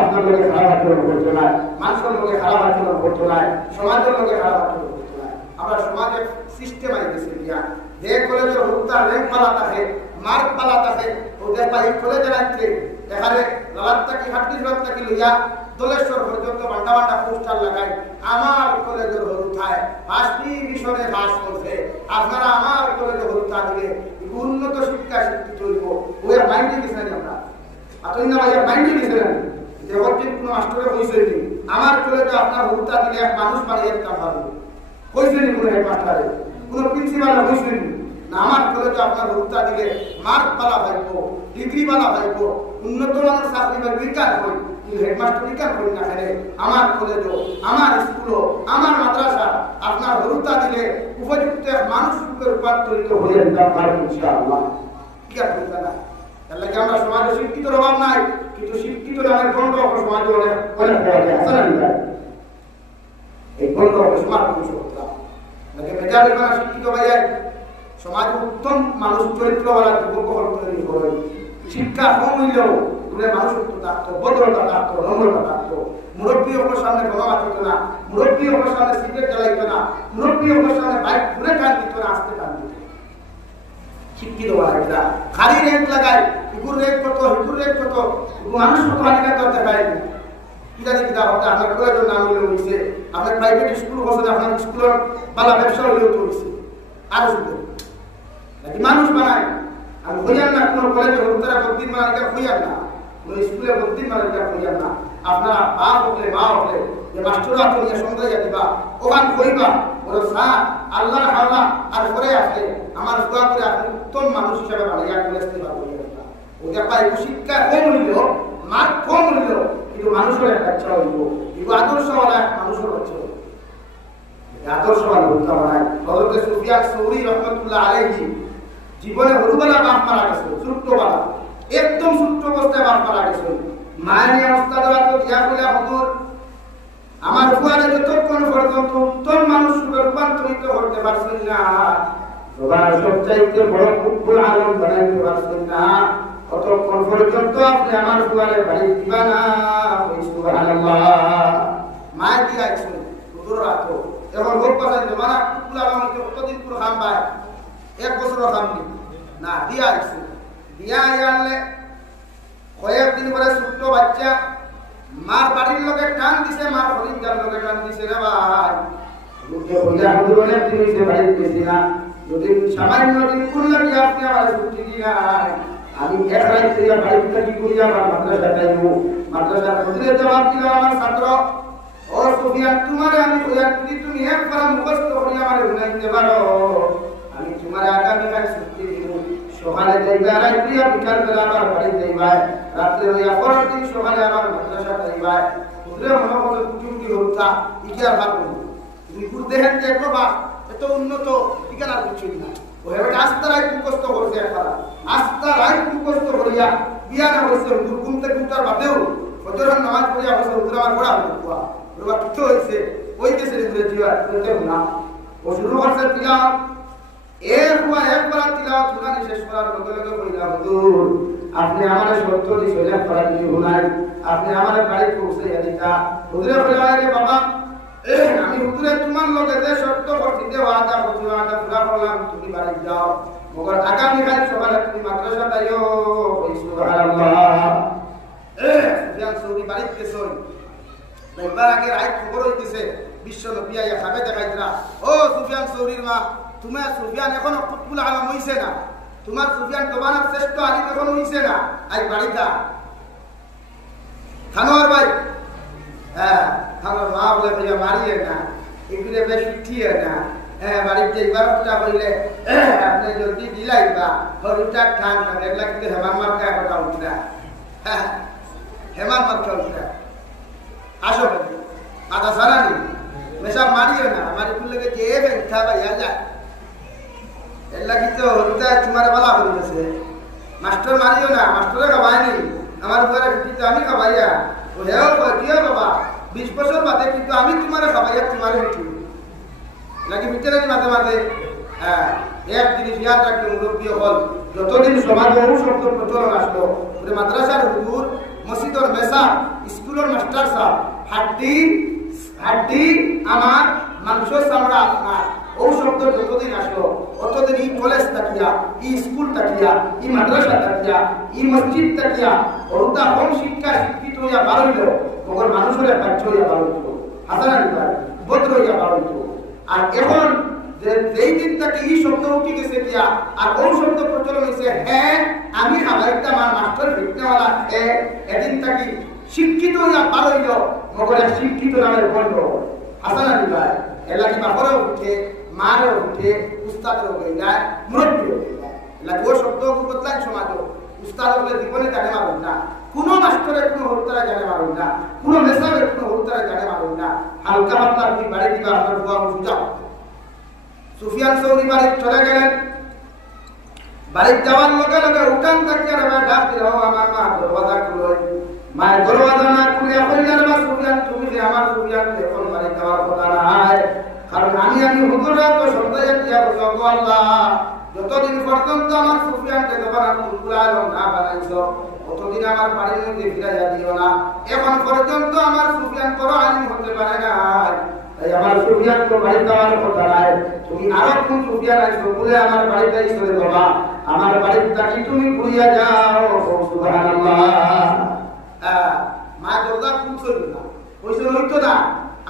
আপনার লোকে খারাপ আচরণ করতে নাই, মানুষের লোকে খারাপ আচরণ করতে নাই, সমাজের লোকে খারাপ আচরণ করতে নাই। আমরা সমাজের সিস্টেম আইতেছি দিয়া যে কলেজে হরুতার র্যাঙ্ক পালা থাকে, মার্ক পালা থাকে, ওদের পাই কলেজে রাখছে এখানে লালাত্তা কি হাট্টি জলাত্তা কি লইয়া দলেশ্বর পর্যন্ত বান্ডা বান্ডা পোস্টার লাগায়, আমার কলেজের হরুথায় ফার্স্ট ডিভিশনে পাস করছে, আপনারা আমার কলেজে হরুথা দিলে উন্নত শিক্ষা শিক্ষিত হইব। ওই মাইন্ডে গেছেন আমরা, আপনি না ভাইয়া মাইন্ডে গেছিলেন যে অর্জিত কোনো মাস্টারে হয়েছে আমার কলেজে আপনার হরুথা দিলে এক মানুষ বানিয়ে দিতাম পারবো, হয়েছে নি কোনো হেডমাস্টারে, কোনো প্রিন্সিপাল হয়েছে নি না। আমার কলেজে আপনার হরুথা দিলে মার্ক পালা পাইব, ডিগ্রি পালা পাইব, উন্নত মানের চাকরি বা বিজ্ঞান হই, হেডমাস্টার বিজ্ঞান করি না খেলে আমার কলেজও, আমার স্কুলও, আমার মাদ্রাসা আপনার হরুতা দিলে উপযুক্ত মানুষ রূপে রূপান্তরিত হয়ে যেতে পারবে ইনশাআল্লাহ। কি আর বলতে না, তার লাগে আমরা সমাজে শিক্ষিতর অভাব নাই, কিন্তু শিক্ষিত নামের গণ্ড সমাজে অনেক অনেক পাওয়া যায়, আছে না? এই গণ্ড সমাজ করতাম নাকি মেজাবি মানে শিক্ষিত ভাইয়া সমাজে উত্তম মানুষ চরিত্রওয়ালা যুবক তৈরি করে। শিক্ষা কম হইলেও মানুষ থাকতো, ভদ্রতা থাকতো, নম্রতা থাকতো। মুরব্বী ওর সামনে গলা বাঁচত না, মুরব্বী ওর সামনে সিগারেট জ্বালাইতো না, মুরব্বী ওর সামনে বাইক ঘুরে টান দিত না, আসতে টান দিত। শিক্ষিত বাড়িটা খালি রেট লাগায়, ইগুর রেট কত, হিগুর রেট কত, মানুষ কত আলিকা করতে পারে কি জানি কিনা হতে আপনার কলেজের নাম হইলে হয়েছে, আপনার প্রাইভেট স্কুল বসে, আপনার স্কুলের বালা ব্যবসা হইলেও তো হয়েছে। আরো শুধু নাকি মানুষ বানায়, আমি হইয়ার না কোনো কলেজে হরুতারা বদ্দিন মালিকা হইয়ার না, স্কুলে বদ্দিন মালিকা হইয়ার না। আপনারা বাপ হলে মা হলে যে মাস্টাররা তুমি সন্ধ্যা দিবা, ওখান করিবা বলো স্যার আল্লাহ হাওলা আর করে আসলে আমার দোয়া করে আপনি উত্তম মানুষ হিসাবে বানাইয়া করে আসতে পারবো। ওদের পাই শিক্ষা কম হইল, মার্ক কম হইল, কিন্তু মানুষের বাচ্চা হইব, কিন্তু আদর্শওয়ালা মানুষের বাচ্চা হইব। আদর্শওয়ালা ভূমিকা বানায়। হযরত সুফিয়ান সৌরি রহমাতুল্লাহ আলাইহি জীবনে হরুবেলা বাপ মারা গেছে, ছোট্টবেলা একদম ছোট্ট অবস্থায় বাপ মারা গেছে। মায়ের ওস্তাদরা তো দিয়া বলে হুজুর আমার ফুয়ারে যতক্ষণ পর্যন্ত উত্তম মানুষ রূপান্তরিত করতে পারছেন না, সবার সবচাইতে বড় ফুটবল আলম বানাইতে পারছেন না, ততক্ষণ পর্যন্ত আপনি আমার ফুয়ারে বাড়ি দিবা না। সুবহানাল্লাহ। মায়ের দিয়া আইছেন হুজুর রাখো, এখন লোক কথা জমানা ফুটবল আলম কতদিন পুরো খাম পায়, এক বছর খাম না দিয়া আইছে। দিয়া আইলে কয়েকদিন পরে ছোট্ট বাচ্চা মার বাড়ির লোকে টান দিছে, মার হরিণটার লোকে টান দিছে রে ভাই, অনেক দিন হয়েছে বাড়িতে গেছি না, যদি সামান্য দিন করলাম আপনি আমার ছুটি দিয়া আমি এক রাত থেকে বাড়ি থেকে করি আমার মাদ্রাসা যাইব। মাদ্রাসার হুজুরে জবাব দিল আমার ছাত্র, ও সুফিয়ান তোমারে আমি যদি তুমি একবার মুখস্থ করি আমার শুনাইতে পারো, আমি তোমার আগামীকাল ছুটি দিব। সকালে যাইবা রাত্রি, বিকাল বেলা আবার বাড়ি যাইবা, রাত্রে হইয়া পরের দিন সকালে আবার মাদ্রাসা যাইবা। হুজুরে মনে করে কুটুমটি হত্যা ইকে আর ভাবো তুমি গুরু দেখেন যে এত উন্নত ইকার আর কিছুই না। ওইভাবে আস্তারাই মুখস্থ করছে, একবার আস্তারাই মুখস্থ করিয়া বিয়ানা হয়েছে। হুজুর ঘুম থেকে উঠার বাদেও ফজরের নামাজ পড়িয়া হয়েছে, হুজুর আমার পড়া হতো ওরা কিছু হয়েছে ওই দেশে না। ও শুরু করছে তিলাওয়াত, একবার তিলাওয়াত শুনানি শেষ করার লগে লগে কইলা হুজুর আপনি আমার শর্ত দিছেন পড়া দিই হুনাই, আপনি আমার বাড়ি পৌঁছাইয়া দিতা। হুজুরে বলে রে বাবা আমি হুজুরে তোমার লগে যে সত্য করতে ওয়াদা করছি ওয়াদা পুরা করলাম তুমি বাড়ি যাও মগর আগামী কাল সকালে তুমি মাদ্রাসা যাইও সুবহানাল্লাহ সুফিয়ান সৌরি বাড়িতে গেছই একবার আগে রাত খবর হইতেছে বিশ্ব নবী আইয়া খাবে দেখাইতরা ও সুফিয়ান সৌরির মা তোমার সুফিয়ান এখনো কুতুবুল আলম হইছে না তোমার সুফিয়ান তোমার শ্রেষ্ঠ আলিম এখনো হইছে না আজ বাড়িটা খানোয়ার ভাই হ্যাঁ আমার মা বলে ভাইয়া মারিয়ে না এগুলো বেশ উঠিয়ে না হ্যাঁ বাড়িতে বারোটা হইলে আপনি যদি দিলাইবা হরুটা ঠান না এগুলা কিন্তু হেমান মার্কা কথা উঠরা হ্যাঁ হেমান মার্কা উঠরা আসো মাথা সারানি মেশা মারিও না মারি খুললে যে বেঁধা ভাইয়া যায় এগুলা কিন্তু হরুটা তোমার বলা হইতেছে মাস্টার মারিও না মাস্টারে খাবায়নি আমার উপরে কিন্তু আমি খাবাইয়া ও হেও কি বাবা 20 বছর বাদে কিন্তু আমি তোমার খাবাইয়া তোমার উঠি নাকি ভিতরে মাঝে মাঝে হ্যাঁ এক জিনিস ইয়াদ রাখতে মুরব্বী হল যতদিন সমাজে শব্দ প্রচলন আসলো মাদ্রাসার হুজুর মসজিদর মেসা স্কুলের মাস্টার সাহেব হাড্ডি আমার মাংস চামড়া আপনার ও শব্দ যতদিন আসলো অতদিন ই কলেজ তাকিয়া ই স্কুল তাকিয়া ই মাদ্রাসা তাকিয়া ই মসজিদ তাকিয়া ওটা কম শিক্ষা শিক্ষিত হইয়া বাড়িল মগর মানুষের বাচ্চ হইয়া বাড়িল হাসান আলী ভাই বদ্র হইয়া বাড়িল আর এখন যেই দিন তাকে ই শব্দ উঠে গেছে কিয়া আর ও শব্দ প্রচলন হয়েছে হ্যাঁ আমি আলাইটা আমার মাস্টার ভিত্তিওয়ালা এদিন তাকে শিক্ষিত হইয়া বাড়িল মগর শিক্ষিত নামের বন্ধ হাসান আলী ভাই এলাকি বাপরেও উঠে মারেও উঠে উস্তাদেরও হয়ে যায় মুরব্বীও হয়ে যায় এলাকি ও শব্দ বদলাই সমাজ উস্তাদ বলে জীবনে জানে মারুন না কোনো মাস্টারের কোনো হরতারা জানে মারুন না কোনো মেসাবের কোনো হরতারা জানে মারুন না হালকা পাতলা আপনি বাড়ি দিবা আপনার বুয়া সুজা সুফিয়ান সৌরি বাড়ি চলে গেলেন বাড়ি যাওয়ার লগে লগে উঠান থাকতে আর ডাক দিল আমার মা দরওয়াজা খুলো মায়ের দরওয়াজা না খুলে কইলেন মা সুফিয়ান তুমি যে আমার সুফিয়ান এখন বাড়ি যাওয়ার কথা নাই কারণ আমি হুজুরা তো সন্তান দিয়া বলবো আল্লাহ যতদিন পর্যন্ত আমার সুফিয়ানকে যখন আমি কুতুবুল আলম না বানাইছো ততদিন আমার বাড়ির মধ্যে ফিরাইয়া দিও না এখন পর্যন্ত আমার সুফিয়ান বড় আলিম হতে পারে না তাই আমার সুফিয়ান তো বাড়ি যাওয়ার কথা নাই তুমি আরো কোন সুফিয়ান আইছো বলে আমার বাড়িটাই চলে যাবা আমার বাড়িটা কি তুমি ঘুরিয়া যাও সুবহানাল্লাহ মা দরজা খুলছো না কইছো হইতো না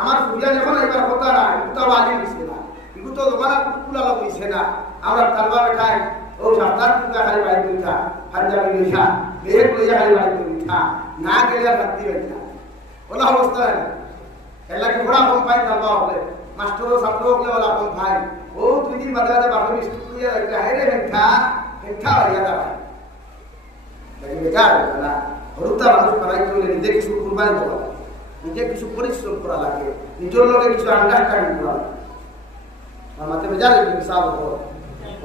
আমার সুফিয়ান এখন এবার কথা নাই কোথাও আলিম দিছে না কিন্তু তো তোমার কুতুবুল আলম হইছে না আমরা তালবা বেঠাই ও সাতার পুজা খালি বাড়ি তুলতা পাঞ্জাবি লইয়া বেগ লইয়া খালি বাড়ি তুলতা না গেলে আর রাত্রি বেঠা ওলা অবস্থা এলাকি বড়া কম পাই তালবা হলে মাস্টার ছাত্র হলে ওলা কম পাই ও 2 দিন বাদে বাদে বাপে স্কুল লইয়া একটা হাইরে হেঠা হইয়া যাবে লাগি বেকার না হরুতা মানুষ পালাই তো নিজে কিছু কুরবানি দেওয়া নিজে কিছু পরিশ্রম করা লাগে নিজের লগে কিছু আন্ডারস্ট্যান্ডিং করা লাগে আমাতে বেজার হিসাব করো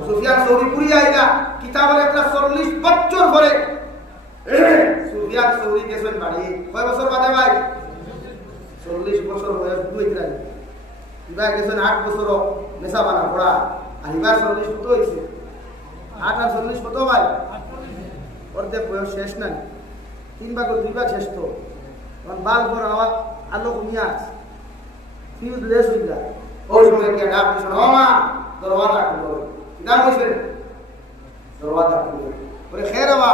সুফিয়ান সৌরি পুরি আইলা কিতাবের একটা 40 বছর পরে সুফিয়ান সৌরি গেছেন বাড়ি কয় বছর বাদে ভাই 40 বছর বয়স দুইটা ইবা গেছেন 8 বছর মেসা বানা পড়া আর ইবা 40 কত হইছে 8 আর 40 কত ভাই অর্ধেক বয়স শেষ না 3 ভাগ 2 ভাগ শেষ তো তখন বাল পর আওয়াজ আলো কমিয়া ফিউজ লেস হই যায় ওই সময় কে ডাক দিছেন ও মা দরওয়াজা খুলো না কইছে দরওয়াজা খুলো বলে খের বাবা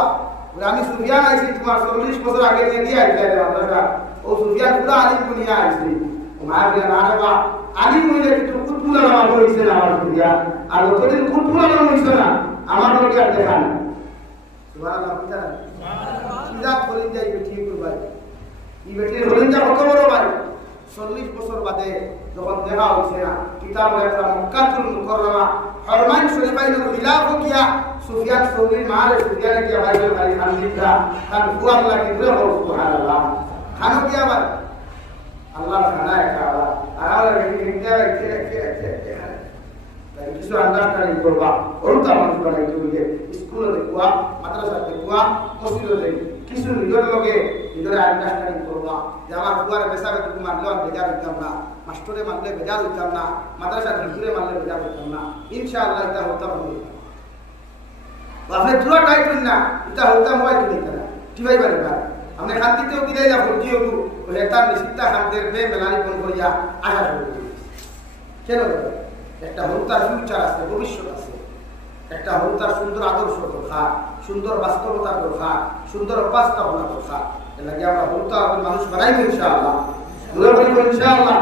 বলে আমি সুফিয়ান আইছি তোমার 40 বছর আগে নিয়ে দিয়ে আইছি আপনারা ও সুফিয়ান পুরা আলিম দুনিয়া আইছি তোমার দিয়া না বাবা আলিম হইলে কিন্তু কুতুবুল আলম হইছে না আমার সুফিয়ান আর যতদিন কুতুবুল আলম হইছে না আমার লোকে আর দেখা না সুবহানাল্লাহ সুবহানাল্লাহ সিধা করিন যাই বেটি ভাই এই বেটি হলেন যা কত বড় ভাই 40 বছর বাদে যখন দেখা হইছে না কিতাবের একটা মক্কাতুল মুকাররমা হরমাইন শরীফাইনের খিলাফ কিয়া সুফিয়ান সৌরির মারে সুফিয়ান কি ভাইবেল খালি খান লিখা কারণ হুয়া আল্লাহ কি ধরে বল সুবহানাল্লাহ খানো কি আবার আল্লাহ খানা একটা আর ইন্ডিয়া কিছু আন্ডারস্ট্যান্ডিং করবা ওরটা মানুষ বানাই তুইলে স্কুলে দেখবা মাদ্রাসা দেখবা মসজিদে দেখবা কিছু নিজের লগে নিজের আন্ডারস্ট্যান্ডিং করবা যে আমার হুয়ারে বেসাবে তুমি মারলে আর বেজার হইতাম না মাস্টারে মারলে বেজার হইতাম না মাদ্রাসা হুজুরে মারলে বেজার হইতাম না ইনশাআল্লাহ এটা হতাম হবে আপনি পুরো টাইট হইন না এটা হতাম হয় কি না কি ভাই বলে ভাই আপনি শান্তিতেও বিদায় যা ভর্তি হবো বলে তার নিশ্চিতা খানদের বে মেলানি কোন করিয়া আশা শুরু করি কেন একটা হরুতার ফিউচার আছে ভবিষ্যৎ আছে একটা হরুতার সুন্দর আদর্শ দরকার সুন্দর বাস্তবতার দরকার সুন্দর উপস্থাপনা দরকার এর লাগে আমরা হরুতার মানুষ বানাইব ইনশাআল্লাহ দূরে বলিব ইনশাআল্লাহ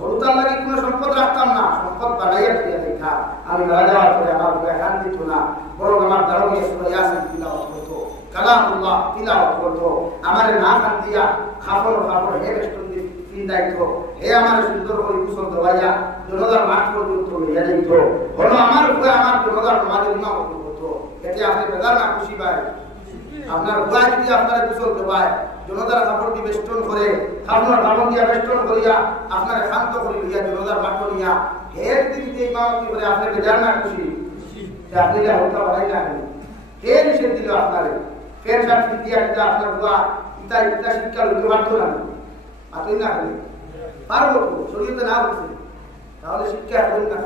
হরুতার লাগে কোনো সম্পদ রাখতাম না সম্পদ বানাইয়া দিয়া দেখা আমি মারা যাওয়ার পরে আমার বুকে হাত দিত না বরং আমার দারুণে সূরা ইয়াসিন তিলাওয়াত করতো কালামুল্লাহ তিলাওয়াত করতো আমারে না খান দিয়া খাফর হে বেষ্টন দায়িত্ব হে আমার সুন্দর করে কুশল দেওয়াইয়া জনতার মাঠ পর্যন্ত লইয়া যাইত হলো আমার উপরে আমার জনতার সমাজের ইমামত করতো এতে আপনি বেদার না খুশি পায় আপনার উপায় যদি আপনার কুশল দেওয়ায় জনতার কাপড় দিয়ে বেষ্টন করে আপনার কাপড় দিয়া বেষ্টন করিয়া আপনার শান্ত করে লইয়া জনতার মাঠ নিয়া হের দিন যে ইমামতি করে আপনি বেদার না খুশি আপনি যা হত্যা বাড়াই না কে নিষেধ দিল আপনারে কে শান্তি দিয়া দিলে আপনার বুয়া ইতা শিক্ষা লইতে পারতো না আপনি না করেন পারবো শরীয়তে না বলছে তাহলে শিক্ষা করেন না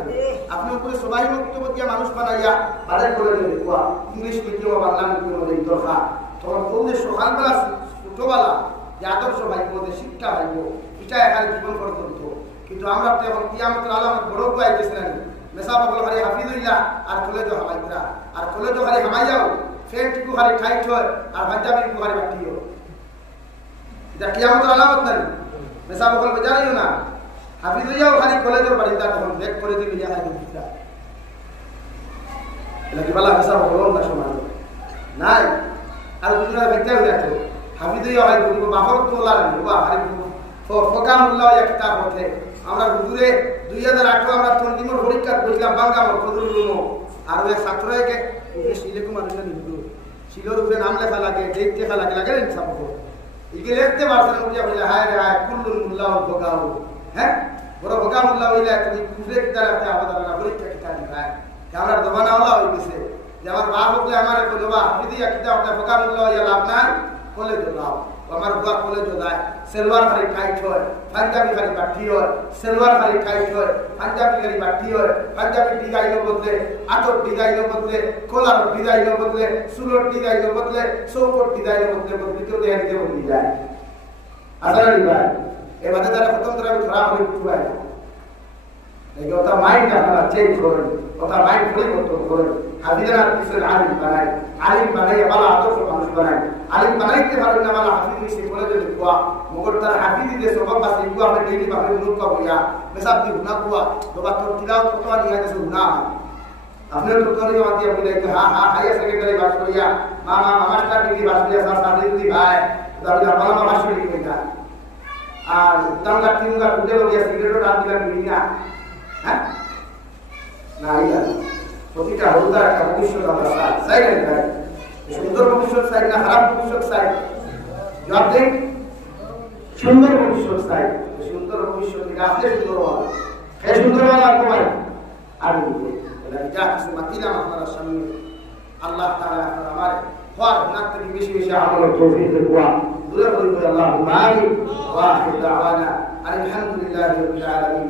আপনি উপরে সবাই বক্তব্য দিয়া মানুষ বানাইয়া বাজার করে দেবে ইংলিশ মিডিয়াম বাংলা মিডিয়াম দরকার তখন বলতে সকালবেলা ছোটবেলা যে আদর্শ ভাইব যে শিক্ষা ভাইব এটা এখানে জীবন পর্যন্ত কিন্তু আমরা তো এখন কিয়ামতের আলামত বড় পাইতেছি না মেসা বগল হারি হাফিজুল্লাহ আর কলেজ হামাইতরা আর কলেজ হারি হামাই যাও ফেটটুকু হারি টাইট হয় আর পাঞ্জাবিটুকু হারি বাকি হয় এটা কিয়ামতের আলামত নাই মেসা বগল বেজারিও না হাফিজুল্লাহ খালি কলেজের বাড়িতে তখন ব্রেক করে দিবি ইয়া হাই দিতা এটা কি বলা মেসা বগল না সমাজ নাই আর দুজনের ব্যক্তিও দেখো হাফিজুল্লাহ ভাই বলবো বাফর তোলা রাখবো বা হারি ফকামুল্লাহ এক কিতাব হতে আমরা হুজুরে 2008 আমরা তন্দিমর পরীক্ষা করেছিলাম বাংলামর ফজলুল আর ওই ছাত্রকে শিলেকুম আনন্দ নিদু শিলোর উপরে নাম লেখা লাগে ডেট লেখা লাগে লাগে ইনসাফ করে ইকে লিখতে পারছেন বুঝিয়া বলে হায় রে হায় কুল্লুল মুল্লাহ ফকাউ হ্যাঁ বড় ফকামুল্লাহ হইলা তুমি কুফরে কিতাব আছে আমাদের না পরীক্ষা কিতাব দিবাই আমরা দবানা হলা হই গেছে যে আমার বাপ বলে আমারে কইলো বা হাফিজি কিতাবটা ফকামুল্লাহ ইয়া লাভ নাই কলেজ লাভ আমার বুয়া কলেজ যায় সেলওয়ার খালি টাইট হয় পাঞ্জাবি খালি বাটি হয় সেলওয়ার খালি টাইট হয় পাঞ্জাবি খালি বাটি হয় পাঞ্জাবি ডিজাইনের বদলে আতর ডিজাইনের বদলে কলার ডিজাইনের বদলে সুলোর ডিজাইনের বদলে চৌকট ডিজাইনের বদলে বদলিতেও দেখা দিতে বদলি যায় আসলে ভাই এবারে তারা প্রথম ধরে খারাপ হয়ে উঠবে এই কথা মাইন্ড আপনারা চেঞ্জ করেন কথা মাইন্ড পরিবর্তন করেন হাফিজের পিছনে আলিম বানাই ভালো আদর্শ মানুষ বানায় আলিম বানাইতে পারেন না ভালো হাফিজ মিশে কলেজে লিখুয়া মগর তার হাফিজ দিয়ে সবক আছে এগুলো আমরা ডেইলি ভাবে মুখ পাবইয়া মেসাব দি গুনাহ কুয়া তোবা তোর তিলাওয়াত কত নিয়া গেছে গুনাহ আপনার তো তোরই মাতিয়া বলে হ্যাঁ হাইয়ার সেকেন্ডারি পাস করিয়া মাস্টার ডিগ্রি পাস করিয়া স্যার ডিগ্রি ভাই তাহলে ভালো মাস্টার ডিগ্রি কইতা আর তাঙ্গা তিনগা কুটে লগিয়া সিগারেট টান দিলা মিলিনা হ্যাঁ না ইয়া প্রতিটা হলদার একটা ভবিষ্যৎ আমরা চাই না সুন্দর ভবিষ্যৎ চাই না খারাপ ভবিষ্যৎ চাই জবাব দেন সুন্দর ভবিষ্যৎ চাই সুন্দর ভবিষ্যৎ আপনি সুন্দর হওয়া হে সুন্দর হওয়া কমাই আর যা কিছু মাতিলাম আপনার সামনে আল্লাহ তাআলা আমার হওয়ার গুনাহ থেকে বেশি বেশি আমল তৌফিক দেওয়া দূরে করে আল্লাহ মাই ওয়া আখির দাওয়ানা আলহামদুলিল্লাহি রাব্বিল আলামিন।